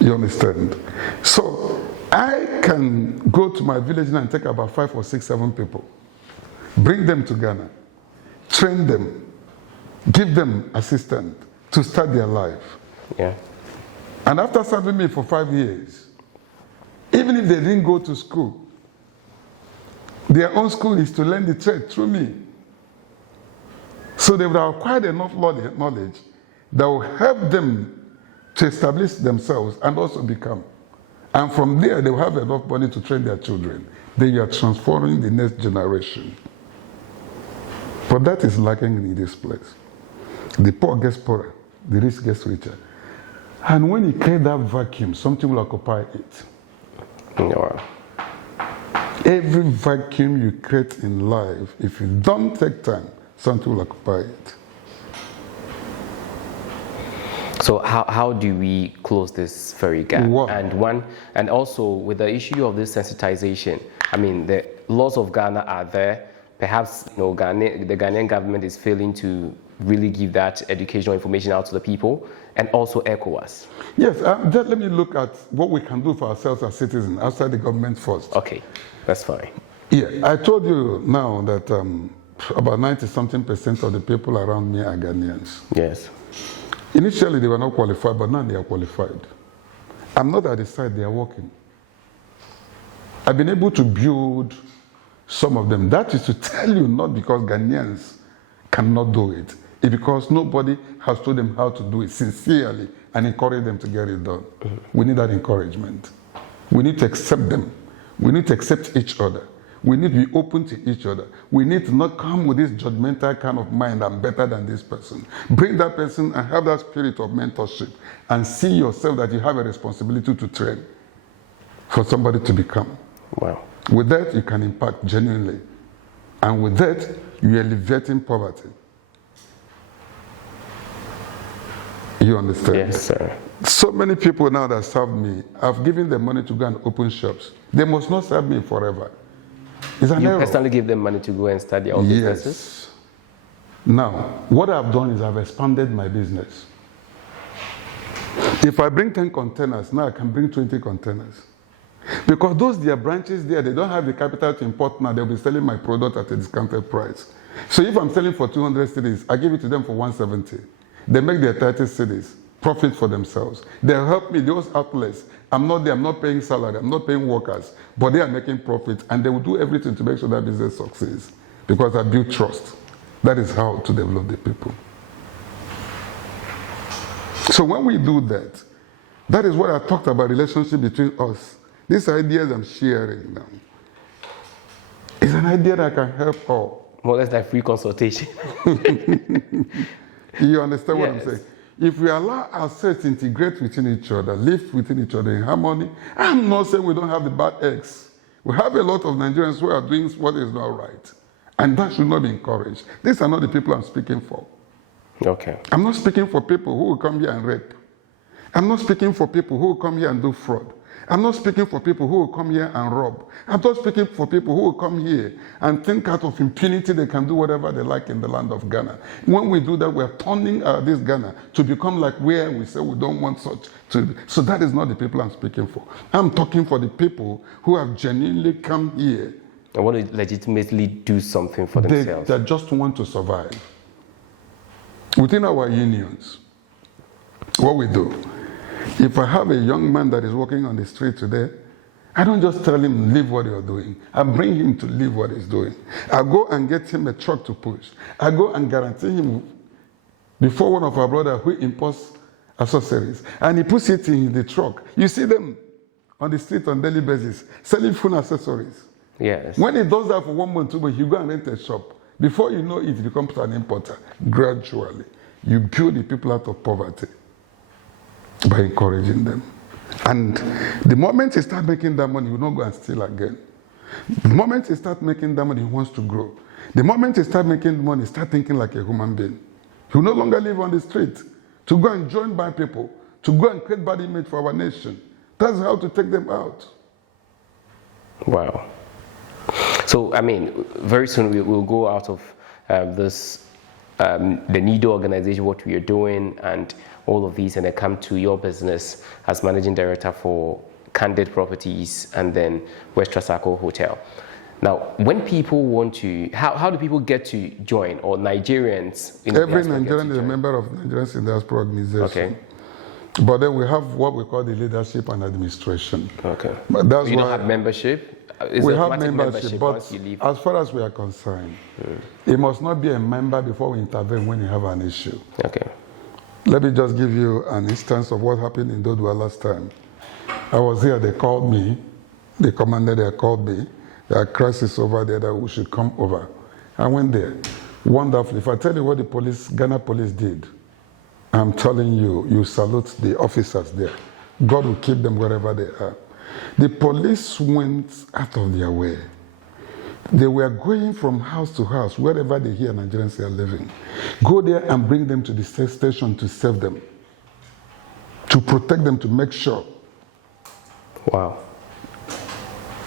You understand? So I can go to my village and take about 5 or 6, 7 people, bring them to Ghana, train them, give them assistance to start their life. Yeah. And after serving me for 5 years, even if they didn't go to school, their own school is to learn the trade through me. So they would have acquired enough knowledge that will help them to establish themselves and also become. And from there, they will have enough money to train their children. Then you are transforming the next generation. But that is lacking in this place. The poor gets poorer, the rich gets richer. And when you create that vacuum, something will occupy it. Yeah. Every vacuum you create in life, if you don't take time, something will occupy it. So how do we close this very gap? Wow. And also with the issue of this sensitization, I mean, the laws of Ghana are there. Perhaps the Ghanaian government is failing to really give that educational information out to the people, and also ECOWAS. Yes, just let me look at what we can do for ourselves as citizens outside the government first. Okay, that's fine. Yeah, I told you now that about 90-something% of the people around me are Ghanaians. Yes. Initially, they were not qualified, but now they are qualified. I'm not at the side, they are working. I've been able to build some of them. That is to tell you, not because Ghanaians cannot do it. It's because nobody has told them how to do it sincerely and encourage them to get it done. We need that encouragement. We need to accept them. We need to accept each other. We need to be open to each other. We need to not come with this judgmental kind of mind, I'm better than this person. Bring that person and have that spirit of mentorship and see yourself that you have a responsibility to train for somebody to become. Wow. With that, you can impact genuinely. And with that, you're alleviating poverty. You understand? Yes, sir. So many people now that serve me, I've given them money to go and open shops. They must not serve me forever. It's an error. You personally give them money to go and study our businesses? Yes. Now, what I've done is I've expanded my business. If I bring 10 containers, now I can bring 20 containers. Because those their branches there, they don't have the capital to import now. They'll be selling my product at a discounted price. So if I'm selling for 200 cedis, I give it to them for 170. They make their 30 cedis, profit for themselves. They'll help me, those outlets. I'm not there, I'm not paying salary, I'm not paying workers, but they are making profit, and they will do everything to make sure that business succeeds. Because I build trust. That is how to develop the people. So when we do that, that is what I talked about, relationship between us. These ideas I'm sharing now is an idea that can help all. More or less like free consultation. You understand what I'm Yes. saying? If we allow ourselves to integrate within each other, live within each other in harmony, I'm not saying we don't have the bad eggs. We have a lot of Nigerians who are doing what is not right. And that should not be encouraged. These are not the people I'm speaking for. Okay. I'm not speaking for people who will come here and rape. I'm not speaking for people who will come here and do fraud. I'm not speaking for people who will come here and rob. I'm not speaking for people who will come here and think out of impunity they can do whatever they like in the land of Ghana. When we do that, we're turning this Ghana to become like where we say we don't want such to be. So that is not the people I'm speaking for. I'm talking for the people who have genuinely come here. I want to legitimately do something for themselves. They just want to survive. Within our unions, what we do, if I have a young man that is walking on the street today, I don't just tell him, leave what you're doing. I bring him to leave what he's doing. I go and get him a truck to push. I go and guarantee him before one of our brothers who imports accessories, and he puts it in the truck. You see them on the street on daily basis, selling phone accessories. Yes. When he does that for 1 month, 2 months, you go and rent a shop. Before you know it, he becomes an importer. Gradually, you build the people out of poverty by encouraging them. And the moment he starts making that money, he will not go and steal again. The moment he starts making that money, he wants to grow. The moment he starts making money, start thinking like a human being. He will no longer live on the street to go and join bad people, to go and create bad image for our nation. That's how to take them out. Wow. So, I mean, very soon we'll go out of the Nido organization, what we are doing, and all of these, and then come to your business as managing director for Candid Properties and then West Trasaco Hotel. Now, when people want to, how do people get to join, or Nigerians? Every Nigerian is a member of Nigerians and Diaspora Organization. Okay. But then we have what we call the leadership and administration. Okay. But that's you why don't have membership? We have membership, but as far as we are concerned, it must not be a member before we intervene when you have an issue. Okay. Let me just give you an instance of what happened in Dodua last time. I was here, they called me, the commander there called me. There are crises over there that we should come over. I went there. Wonderful. If I tell you what the police, Ghana police did, I'm telling you, you salute the officers there. God will keep them wherever they are. The police went out of their way. They were going from house to house, wherever they hear Nigerians are living. Go there and bring them to the station to save them, to protect them, to make sure. Wow.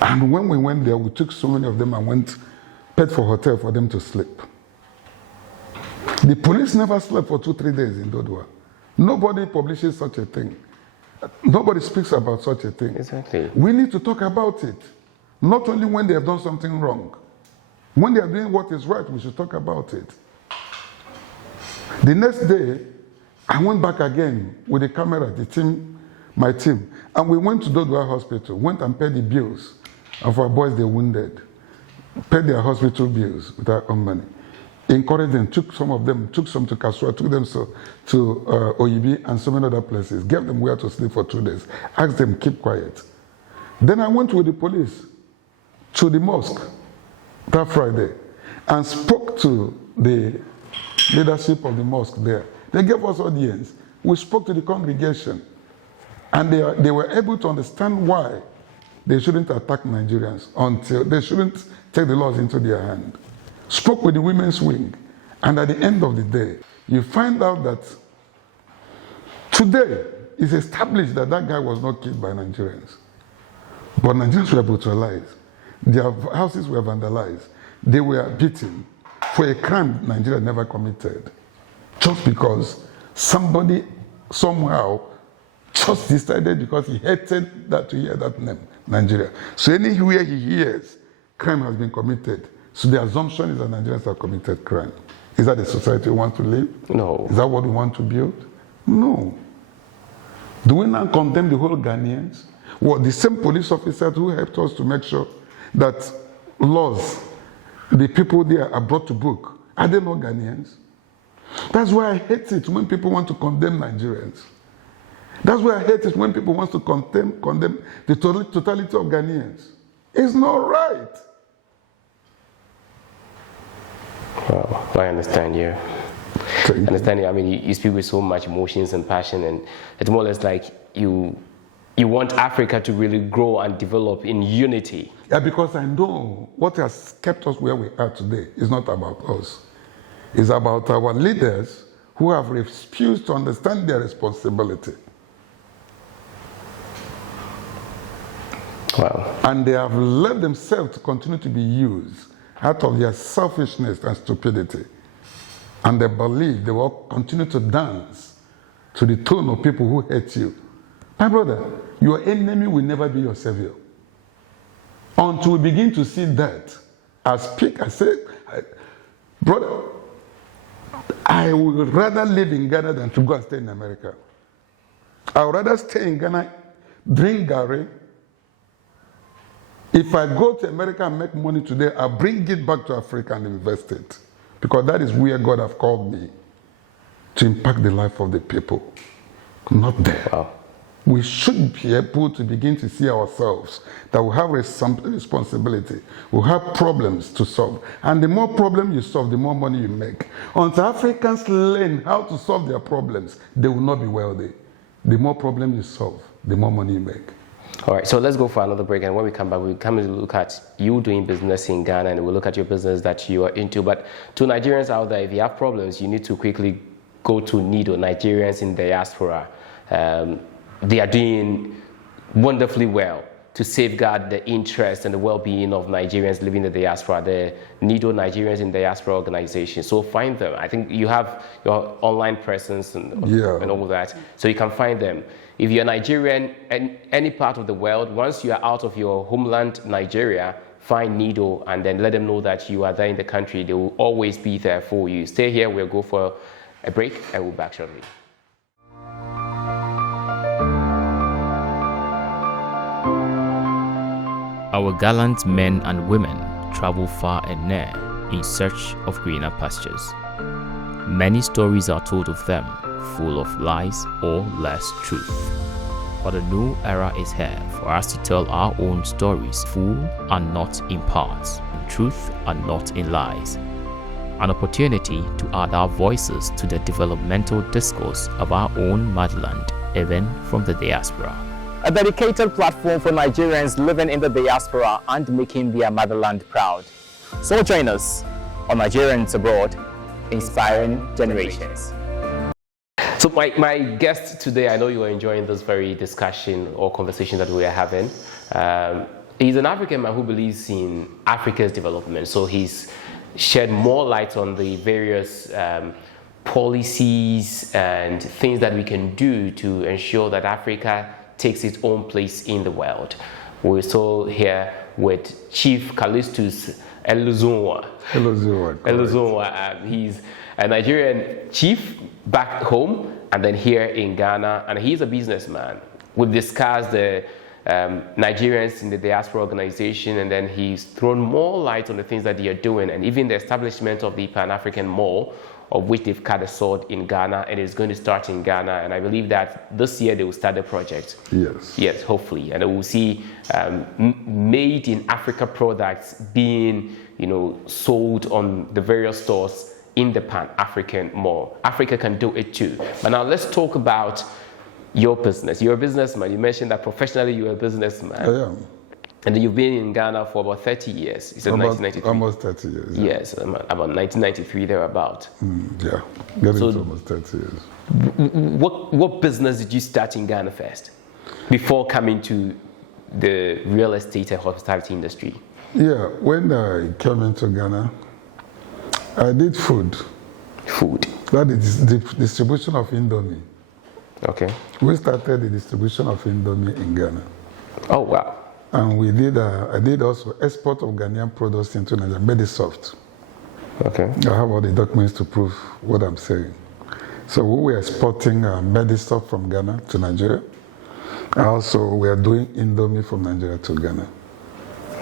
And when we went there, we took so many of them and paid for hotel for them to sleep. The police never slept for 2-3 days in Dodua. Nobody publishes such a thing. Nobody speaks about such a thing. Exactly. We need to talk about it. Not only when they have done something wrong. When they are doing what is right, we should talk about it. The next day, I went back again with the camera, my team, and we went to Dodua Hospital, went and paid the bills of our boys they wounded, paid their hospital bills with our own money. Encouraged them, took some to Kasua, took them to Oyibi and so many other places, gave them where to sleep for 2 days, asked them keep quiet. Then I went with the police to the mosque that Friday and spoke to the leadership of the mosque there. They gave us audience. We spoke to the congregation, and they were able to understand why they shouldn't attack Nigerians, until they shouldn't take the laws into their hand. Spoke with the women's wing, and at the end of the day, you find out that today it's established that that guy was not killed by Nigerians. But Nigerians were brutalized. Their houses were vandalized. They were beaten for a crime Nigeria never committed. Just because somebody somehow just decided, because he hated that to hear that name, Nigeria. So anywhere he hears crime has been committed, so the assumption is that Nigerians have committed crime. Is that the society we want to live? No. Is that what we want to build? No. Do we now condemn the whole Ghanaians? Well, the same police officers who helped us to make sure that laws, the people there are brought to book, are they not Ghanaians? That's why I hate it when people want to condemn Nigerians. That's why I hate it when people want to condemn the totality of Ghanaians. It's not right. Well, I understand you. I understand you. I mean, you speak with so much emotions and passion, and it's more or less like you want Africa to really grow and develop in unity. Yeah, because I know what has kept us where we are today is not about us. It's about our leaders who have refused to understand their responsibility. Wow. And they have let themselves to continue to be used out of their selfishness and stupidity. And they believe they will continue to dance to the tune of people who hate you. My brother, your enemy will never be your savior. Until we begin to see that, I say, brother, I would rather live in Ghana than to go and stay in America. I would rather stay in Ghana, drink Gary, If I go to America and make money today, I'll bring it back to Africa and invest it. Because that is where God has called me, to impact the life of the people. Not there. Wow. We should be able to begin to see ourselves that we have responsibility. We have problems to solve. And the more problems you solve, the more money you make. Until Africans learn how to solve their problems, they will not be wealthy. The more problems you solve, the more money you make. All right, so let's go for another break, and when we come back, we'll come and look at you doing business in Ghana, and we'll look at your business that you are into. But to Nigerians out there, if you have problems, you need to quickly go to Nido, Nigerians in Diaspora. They are doing wonderfully well to safeguard the interest and the well-being of Nigerians living in the diaspora, the Nido, Nigerians in Diaspora Organization. So find them. I think you have your online presence and all that, so you can find them. If you're Nigerian in any part of the world, once you are out of your homeland, Nigeria, find Nido and then let them know that you are there in the country. They will always be there for you. Stay here. We'll go for a break and we'll be back shortly. Our gallant men and women travel far and near in search of greener pastures. Many stories are told of them, full of lies or less truth. But a new era is here for us to tell our own stories, full and not in parts, in truth and not in lies. An opportunity to add our voices to the developmental discourse of our own motherland, even from the diaspora. A dedicated platform for Nigerians living in the diaspora and making their motherland proud. So join us on Nigerians Abroad, Inspiring Generations. So my guest today, I know you are enjoying this very discussion or conversation that we are having. He's an African man who believes in Africa's development. So he's shed more light on the various policies and things that we can do to ensure that Africa takes its own place in the world. We're also here with Chief Calistus Elozieuwa. He's a Nigerian chief back home and then here in Ghana, and he's a businessman. We've discussed the Nigerians in the Diaspora Organization, and then he's thrown more light on the things that they are doing, and even the establishment of the Pan-African Mall, of which they've cut a sword in Ghana, and it's going to start in Ghana. And I believe that this year they will start the project. Yes. Yes, hopefully. And we'll see made in Africa products being, sold on the various stores in the Pan-African Mall. Africa can do it too. But now let's talk about your business. You're a businessman. You mentioned that professionally you're a businessman. I am. And you've been in Ghana for about 30 years. You said 1993. Almost 30 years. Yeah. Yes, about 1993 thereabout. Yeah, getting to almost 30 years. What business did you start in Ghana first, before coming to the real estate and hospitality industry? Yeah, when I came into Ghana, I did food. Food. That is the distribution of Indomie. Okay. We started the distribution of Indomie in Ghana. Oh, wow. And we did, I did also export of Ghanaian products into Nigeria, Medisoft. Okay. I have all the documents to prove what I'm saying. So we were exporting Medisoft from Ghana to Nigeria. Also, we are doing Indomie from Nigeria to Ghana.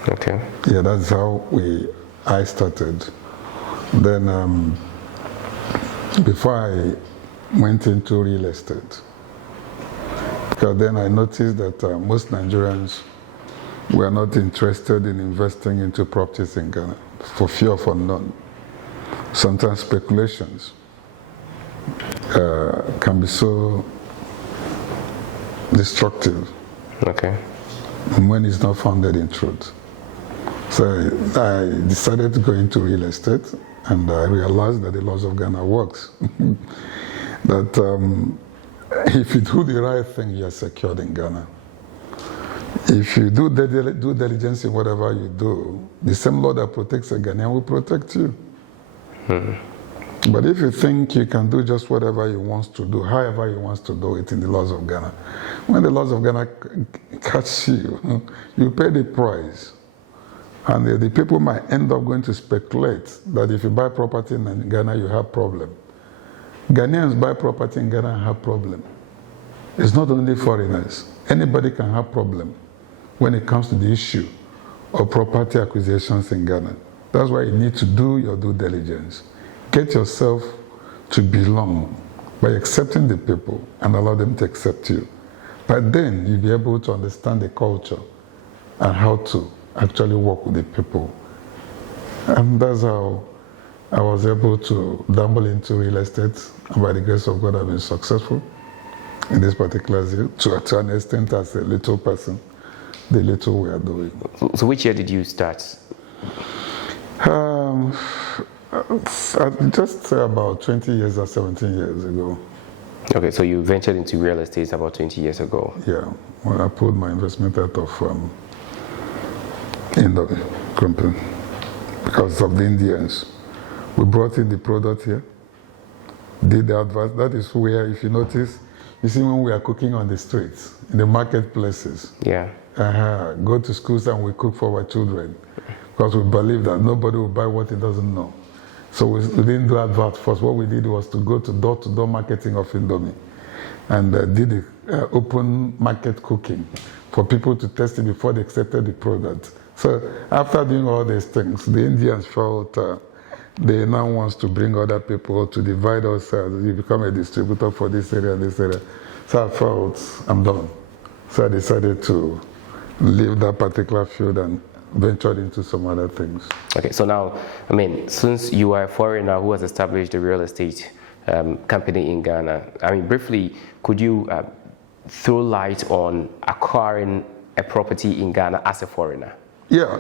Okay. Yeah, that's how I started. Then, before I went into real estate, because then I noticed that most Nigerians were not interested in investing into properties in Ghana for fear of unknown. Sometimes speculations can be so destructive. Okay. When it's not founded in truth. So I decided to go into real estate, and I realized that the laws of Ghana works. That if you do the right thing, you are secured in Ghana. If you do due diligence in whatever you do, the same law that protects a Ghanaian will protect you. But if you think you can do just whatever you want to do, however you want to do it in the laws of Ghana, when the laws of Ghana catch you, you pay the price. And the people might end up going to speculate that if you buy property in Ghana, you have problem. Ghanaians buy property in Ghana and have problem. It's not only foreigners. Anybody can have problem when it comes to the issue of property acquisitions in Ghana. That's why you need to do your due diligence. Get yourself to belong by accepting the people and allow them to accept you. But then you'll be able to understand the culture and how to actually work with the people. And that's how I was able to dabble into real estate, and by the grace of God, I've been successful in this particular field, to an extent as a little person, the little we are doing. So which year did you start? I'd just say about 20 years or 17 years ago. Okay, so you ventured into real estate about 20 years ago. Yeah, when I pulled my investment out of Indo company because of the Indians. We brought in the product here, did the advert. That is where, if you notice, you see when we are cooking on the streets, in the marketplaces. Yeah. Go to schools and we cook for our children because we believe that nobody will buy what he doesn't know. So we didn't do advert first. What we did was to go to door-to-door marketing of Indomie and did the open market cooking for people to test it before they accepted the product. So after doing all these things, the Indians felt they now want to bring other people to divide us. You become a distributor for this area and this area. So I felt I'm done. So I decided to leave that particular field and ventured into some other things. Okay, so now, I mean, since you are a foreigner who has established a real estate company in Ghana, I mean, briefly, could you throw light on acquiring a property in Ghana as a foreigner? Yeah,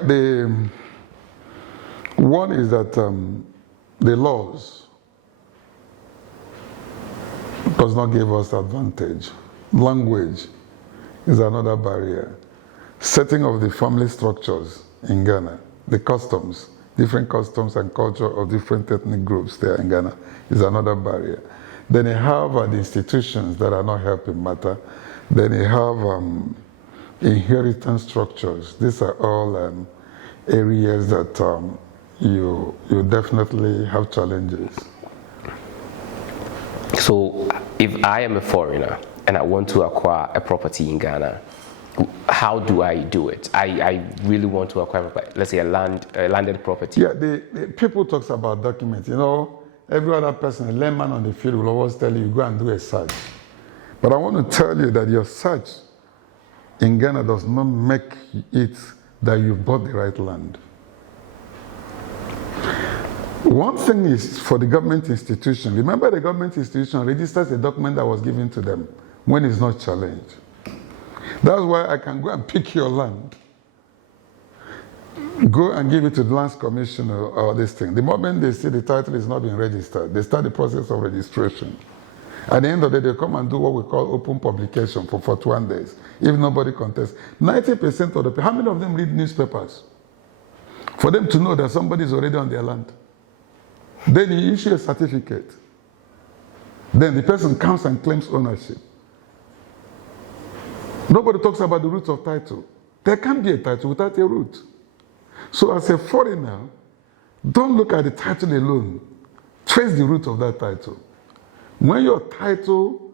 one is that the laws does not give us advantage. Language is another barrier. Setting of the family structures in Ghana, the customs, different customs and culture of different ethnic groups there in Ghana is another barrier. Then you have the institutions that are not helping matter. Then you have inheritance structures. These are all areas that you definitely have challenges. So if I am a foreigner and I want to acquire a property in Ghana, how do I do it? I really want to acquire, let's say, a landed property. Yeah, the people talks about documents. You know, every other person, a layman on the field will always tell you, go and do a search. But I want to tell you that your search in Ghana does not make it that you bought the right land. One thing is for the government institution. Remember, the government institution registers a document that was given to them when it's not challenged. That's why I can go and pick your land, go and give it to the Lands Commission or this thing. The moment they see the title is not being registered, they start the process of registration. At the end of the day, they come and do what we call open publication for 41 days, if nobody contests. 90% of the people, how many of them read newspapers? For them to know that somebody is already on their land. Then you issue a certificate. Then the person comes and claims ownership. Nobody talks about the root of title. There can't be a title without a root. So as a foreigner, don't look at the title alone. Trace the root of that title. When your title,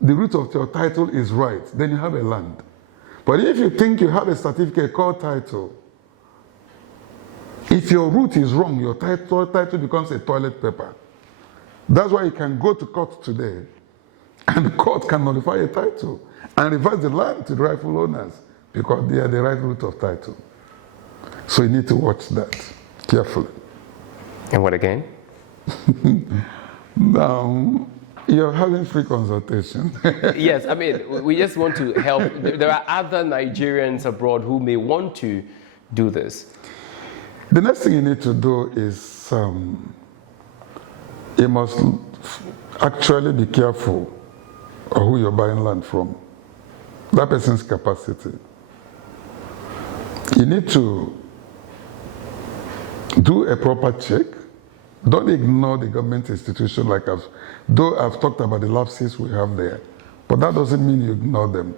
the root of your title is right, then you have a land. But if you think you have a certificate called title, if your root is wrong, your title becomes a toilet paper. That's why you can go to court today, and the court can nullify a title and reverse the land to the rightful owners because they are the right root of title. So you need to watch that carefully. And what again? Now, you're having free consultation. Yes, I mean, we just want to help. There are other Nigerians abroad who may want to do this. The next thing you need to do is you must actually be careful of who you're buying land from. That person's capacity. You need to do a proper check. Don't ignore the government institution like though I've talked about the lapses we have there, but that doesn't mean you ignore them.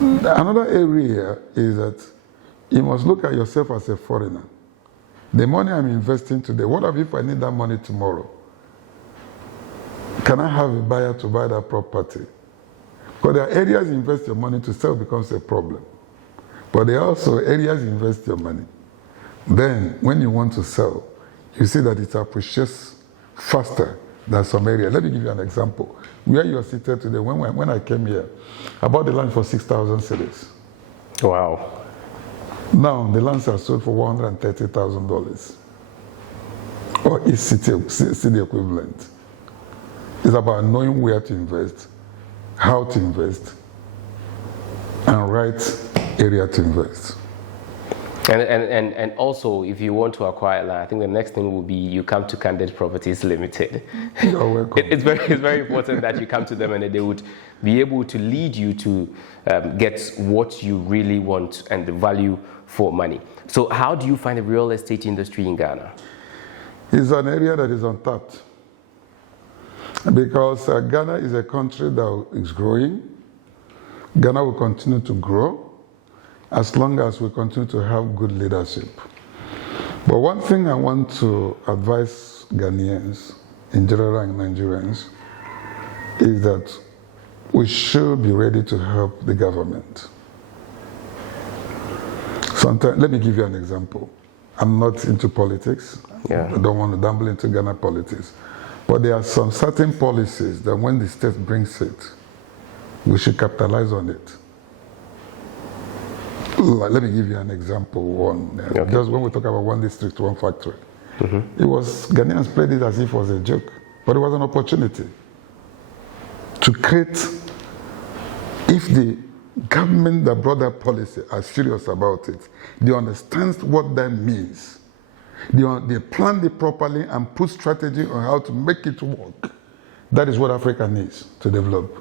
Another area is that you must look at yourself as a foreigner. The money I'm investing today, what if I need that money tomorrow? Can I have a buyer to buy that property? Because there are areas you invest your money to sell becomes a problem. But there are also areas you invest your money. Then, when you want to sell, you see that it appreciates faster than some area. Let me give you an example. Where you are seated today, when I came here, I bought the land for 6,000 cedis. Wow. Now, the lands are sold for $130,000. Or is city equivalent. It's about knowing where to invest, how to invest, and right area to invest. And also, if you want to acquire land, I think the next thing will be you come to Candid Properties Limited. You're welcome. It's very important that you come to them and they would be able to lead you to get what you really want and the value for money. So how do you find the real estate industry in Ghana? It's an area that is untapped. Because Ghana is a country that is growing. Ghana will continue to grow as long as we continue to have good leadership. But one thing I want to advise Ghanaians in general and Nigerians is that we should be ready to help the government. Sometimes, let me give you an example. I'm not into politics. Yeah. I don't want to dabble into Ghana politics. But there are some certain policies that when the state brings it, we should capitalize on it. Let me give you an example. Okay. Just when we talk about one district, one factory, it was, Ghanaians played it as if it was a joke, but it was an opportunity to create, if the government that brought that policy are serious about it, they understand what that means. They planned it properly and put strategy on how to make it work. That is what Africa needs to develop.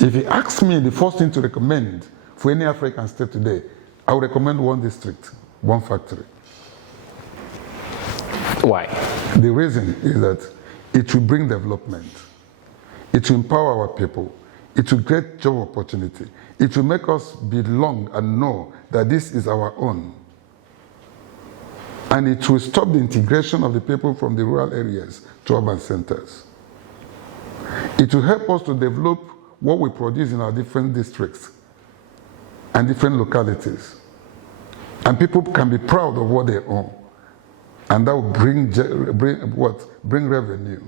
If you ask me the first thing to recommend for any African state today, I would recommend one district, one factory. Why? The reason is that it will bring development. It will empower our people. It will create job opportunity. It will make us belong and know that this is our own. And it will stop the integration of the people from the rural areas to urban centers. It will help us to develop what we produce in our different districts and different localities. And people can be proud of what they own. And that will bring revenue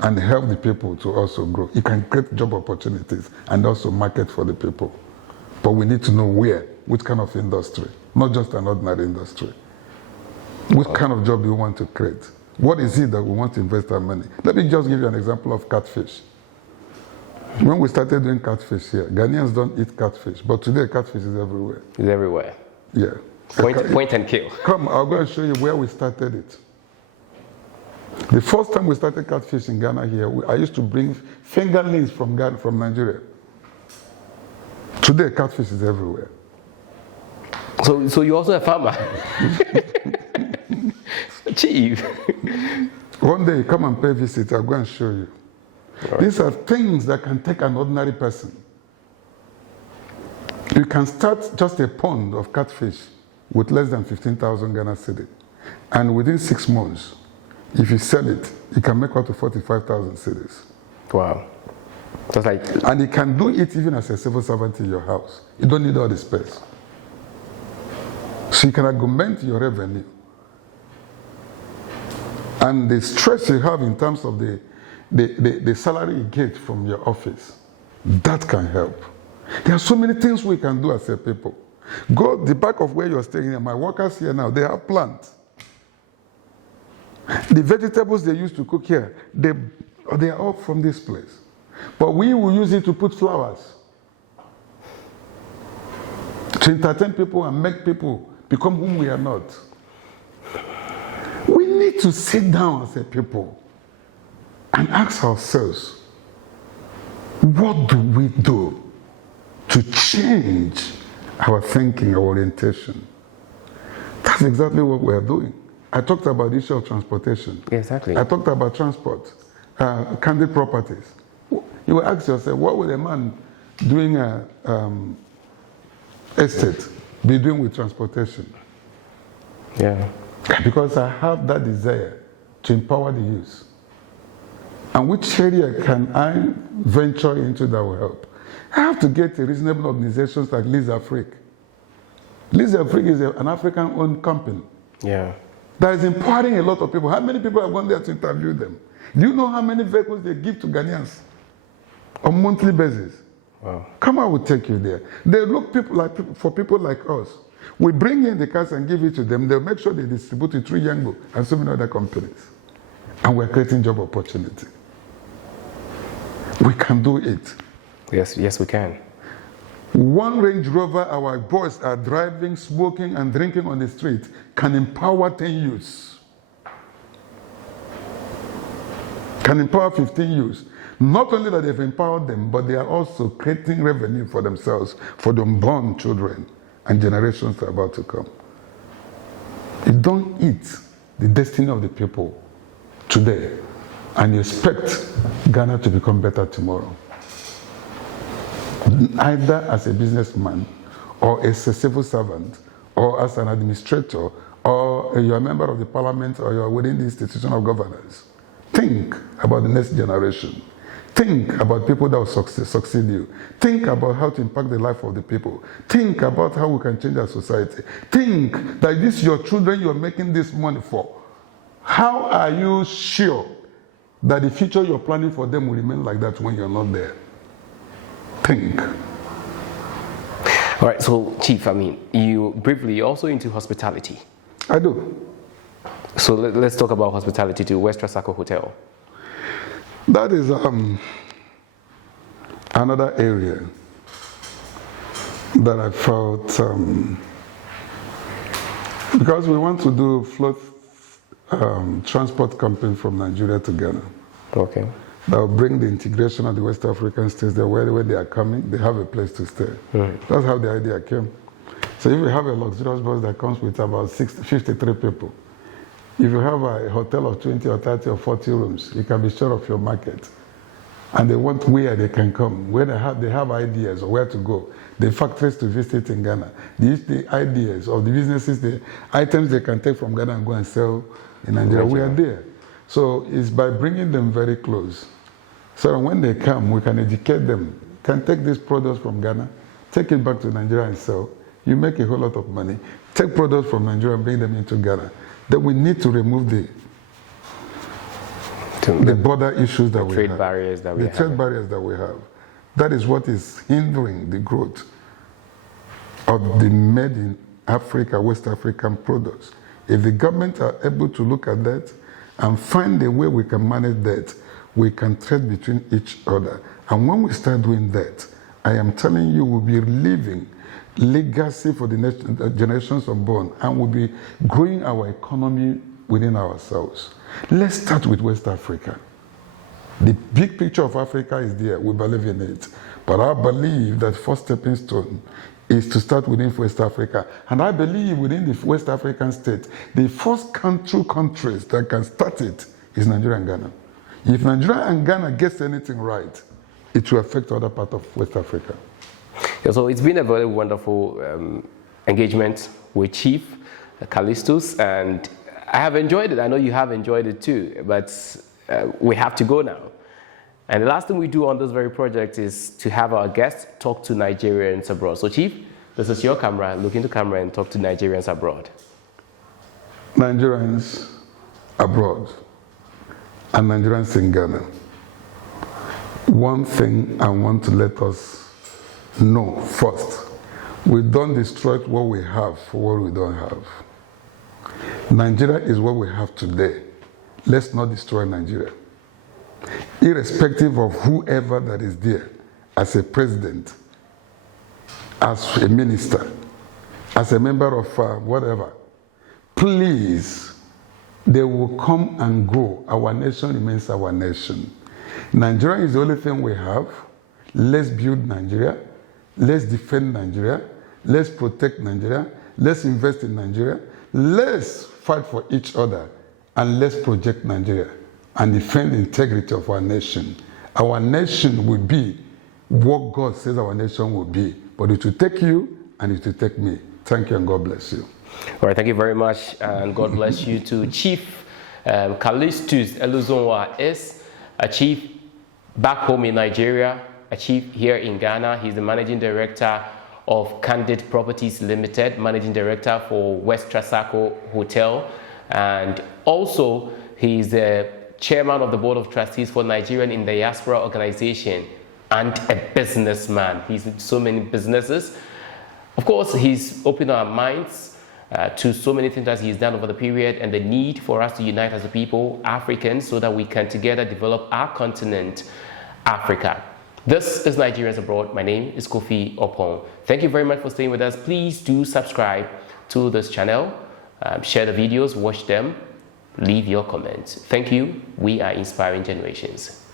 and help the people to also grow. It can create job opportunities and also market for the people. But we need to know where, which kind of industry, not just an ordinary industry. Which kind of job do you want to create? What is it that we want to invest our money? Let me just give you an example of catfish. When we started doing catfish here, Ghanaians don't eat catfish, but today catfish is everywhere. It's everywhere. Yeah. Point and kill. Come, I'll go and show you where we started it. The first time we started catfish in Ghana here, I used to bring fingerlings from Nigeria. Today, catfish is everywhere. So you're also a farmer? Chief. One day, come and pay visit, I'll go and show you. Right. These are things that can take an ordinary person. You can start just a pond of catfish with less than 15,000 Ghana cedi. And within 6 months, if you sell it, you can make up to 45,000 cedis. Wow. That's like... And you can do it even as a civil servant in your house. You don't need all the space. So you can augment your revenue. And the stress you have in terms of the salary you get from your office, that can help. There are so many things we can do as a people. Go the back of where you're staying here, my workers here now, they have plants. The vegetables they used to cook here, they are all from this place. But we will use it to put flowers, to entertain people and make people become whom we are not. We need to sit down as a people and ask ourselves, what do we do to change our thinking, our orientation? That's exactly what we are doing. I talked about the issue of transportation. Exactly. I talked about transport, candid properties. You will ask yourself, what will a man doing estate be doing with transportation? Yeah. Because I have that desire to empower the youth. And which area can I venture into that will help? I have to get reasonable organizations like Liz Afrique. Liz Afrique is an African-owned company. Yeah. That is empowering a lot of people. How many people have gone there to interview them? Do you know how many vehicles they give to Ghanaians on a monthly basis? Wow. Come on, we'll take you there. They look for people like us. We bring in the cars and give it to them. They'll make sure they distribute it through Yango and so many other companies. And we're creating job opportunity. We can do it. Yes, we can. One Range Rover our boys are driving, smoking, and drinking on the street can empower 10 youths. Can empower 15 youths. Not only that they've empowered them, but they are also creating revenue for themselves, for the unborn children and generations that are about to come. You don't eat the destiny of the people today and you expect Ghana to become better tomorrow. Either as a businessman or as a civil servant or as an administrator or you're a member of the parliament or you're within the institution of governance. Think about the next generation. Think about people that will succeed you. Think about how to impact the life of the people. Think about how we can change our society. Think that this is your children you're making this money for. How are you sure that the future you're planning for them will remain like that when you're not there? Think. All right, so Chief, you briefly also into hospitality. I do. So let's talk about hospitality to West Trasacco Hotel. That is another area that I felt, because we want to do float transport company from Nigeria to Ghana. Okay. That will bring the integration of the West African states there, where they are coming, they have a place to stay. That's how the idea came. So if you have a luxurious bus that comes with about 53 people, if you have a hotel of 20 or 30 or 40 rooms, you can be sure of your market. And they want where they can come, where they have ideas of where to go, the factories to visit in Ghana, the ideas of the businesses, the items they can take from Ghana and go and sell in Nigeria. We are there. So it's by bringing them very close. So when they come, we can educate them. Can take these products from Ghana, take it back to Nigeria and sell. You make a whole lot of money. Take products from Nigeria and bring them into Ghana. Then we need to remove the border issues that we have. Trade barriers that we have. The trade barriers that we have. That is what is hindering the growth of the made in Africa, West African products. If the government are able to look at that and find a way we can manage that, we can trade between each other. And when we start doing that, I am telling you, we'll be leaving legacy for the next generations unborn, and we'll be growing our economy within ourselves. Let's start with West Africa. The big picture of Africa is there. We believe in it. But I believe that first stepping stone is to start within West Africa. And I believe within the West African state, the first countries that can start it is Nigeria and Ghana. If Nigeria and Ghana gets anything right, it will affect other parts of West Africa. Yeah, so it's been a very wonderful engagement with Chief Kalistus, and I have enjoyed it. I know you have enjoyed it too, but we have to go now. And the last thing we do on this very project is to have our guests talk to Nigerians abroad. So Chief, this is your camera. Look into camera and talk to Nigerians abroad. Nigerians abroad and Nigerians in Ghana. One thing I want to let us know first, we don't destroy what we have for what we don't have. Nigeria is what we have today. Let's not destroy Nigeria. Irrespective of whoever that is there, as a president, as a minister, as a member of whatever, please, they will come and go. Our nation remains our nation. Nigeria is the only thing we have. Let's build Nigeria. Let's defend Nigeria. Let's protect Nigeria. Let's invest in Nigeria. Let's fight for each other. And let's project Nigeria and defend the integrity of our nation. Our nation will be what God says our nation will be. But it will take you and it will take me. Thank you and God bless you. All right, thank you very much, and God bless you too. Chief Calistus Elozieuwa is a chief back home in Nigeria, a achieved here in Ghana. He's the Managing Director of Candid Properties Limited, Managing Director for West Trasaco Hotel, and also he's the Chairman of the Board of Trustees for Nigerians and Diaspora Organization, and a businessman. He's in so many businesses. Of course, he's opened our minds to so many things that he's done over the period, and the need for us to unite as a people, Africans, so that we can together develop our continent, Africa. This is Nigerians Abroad. My name is Kofi Opon. Thank you very much for staying with us. Please do subscribe to this channel, share the videos, watch them, leave your comments. Thank you. We are inspiring generations.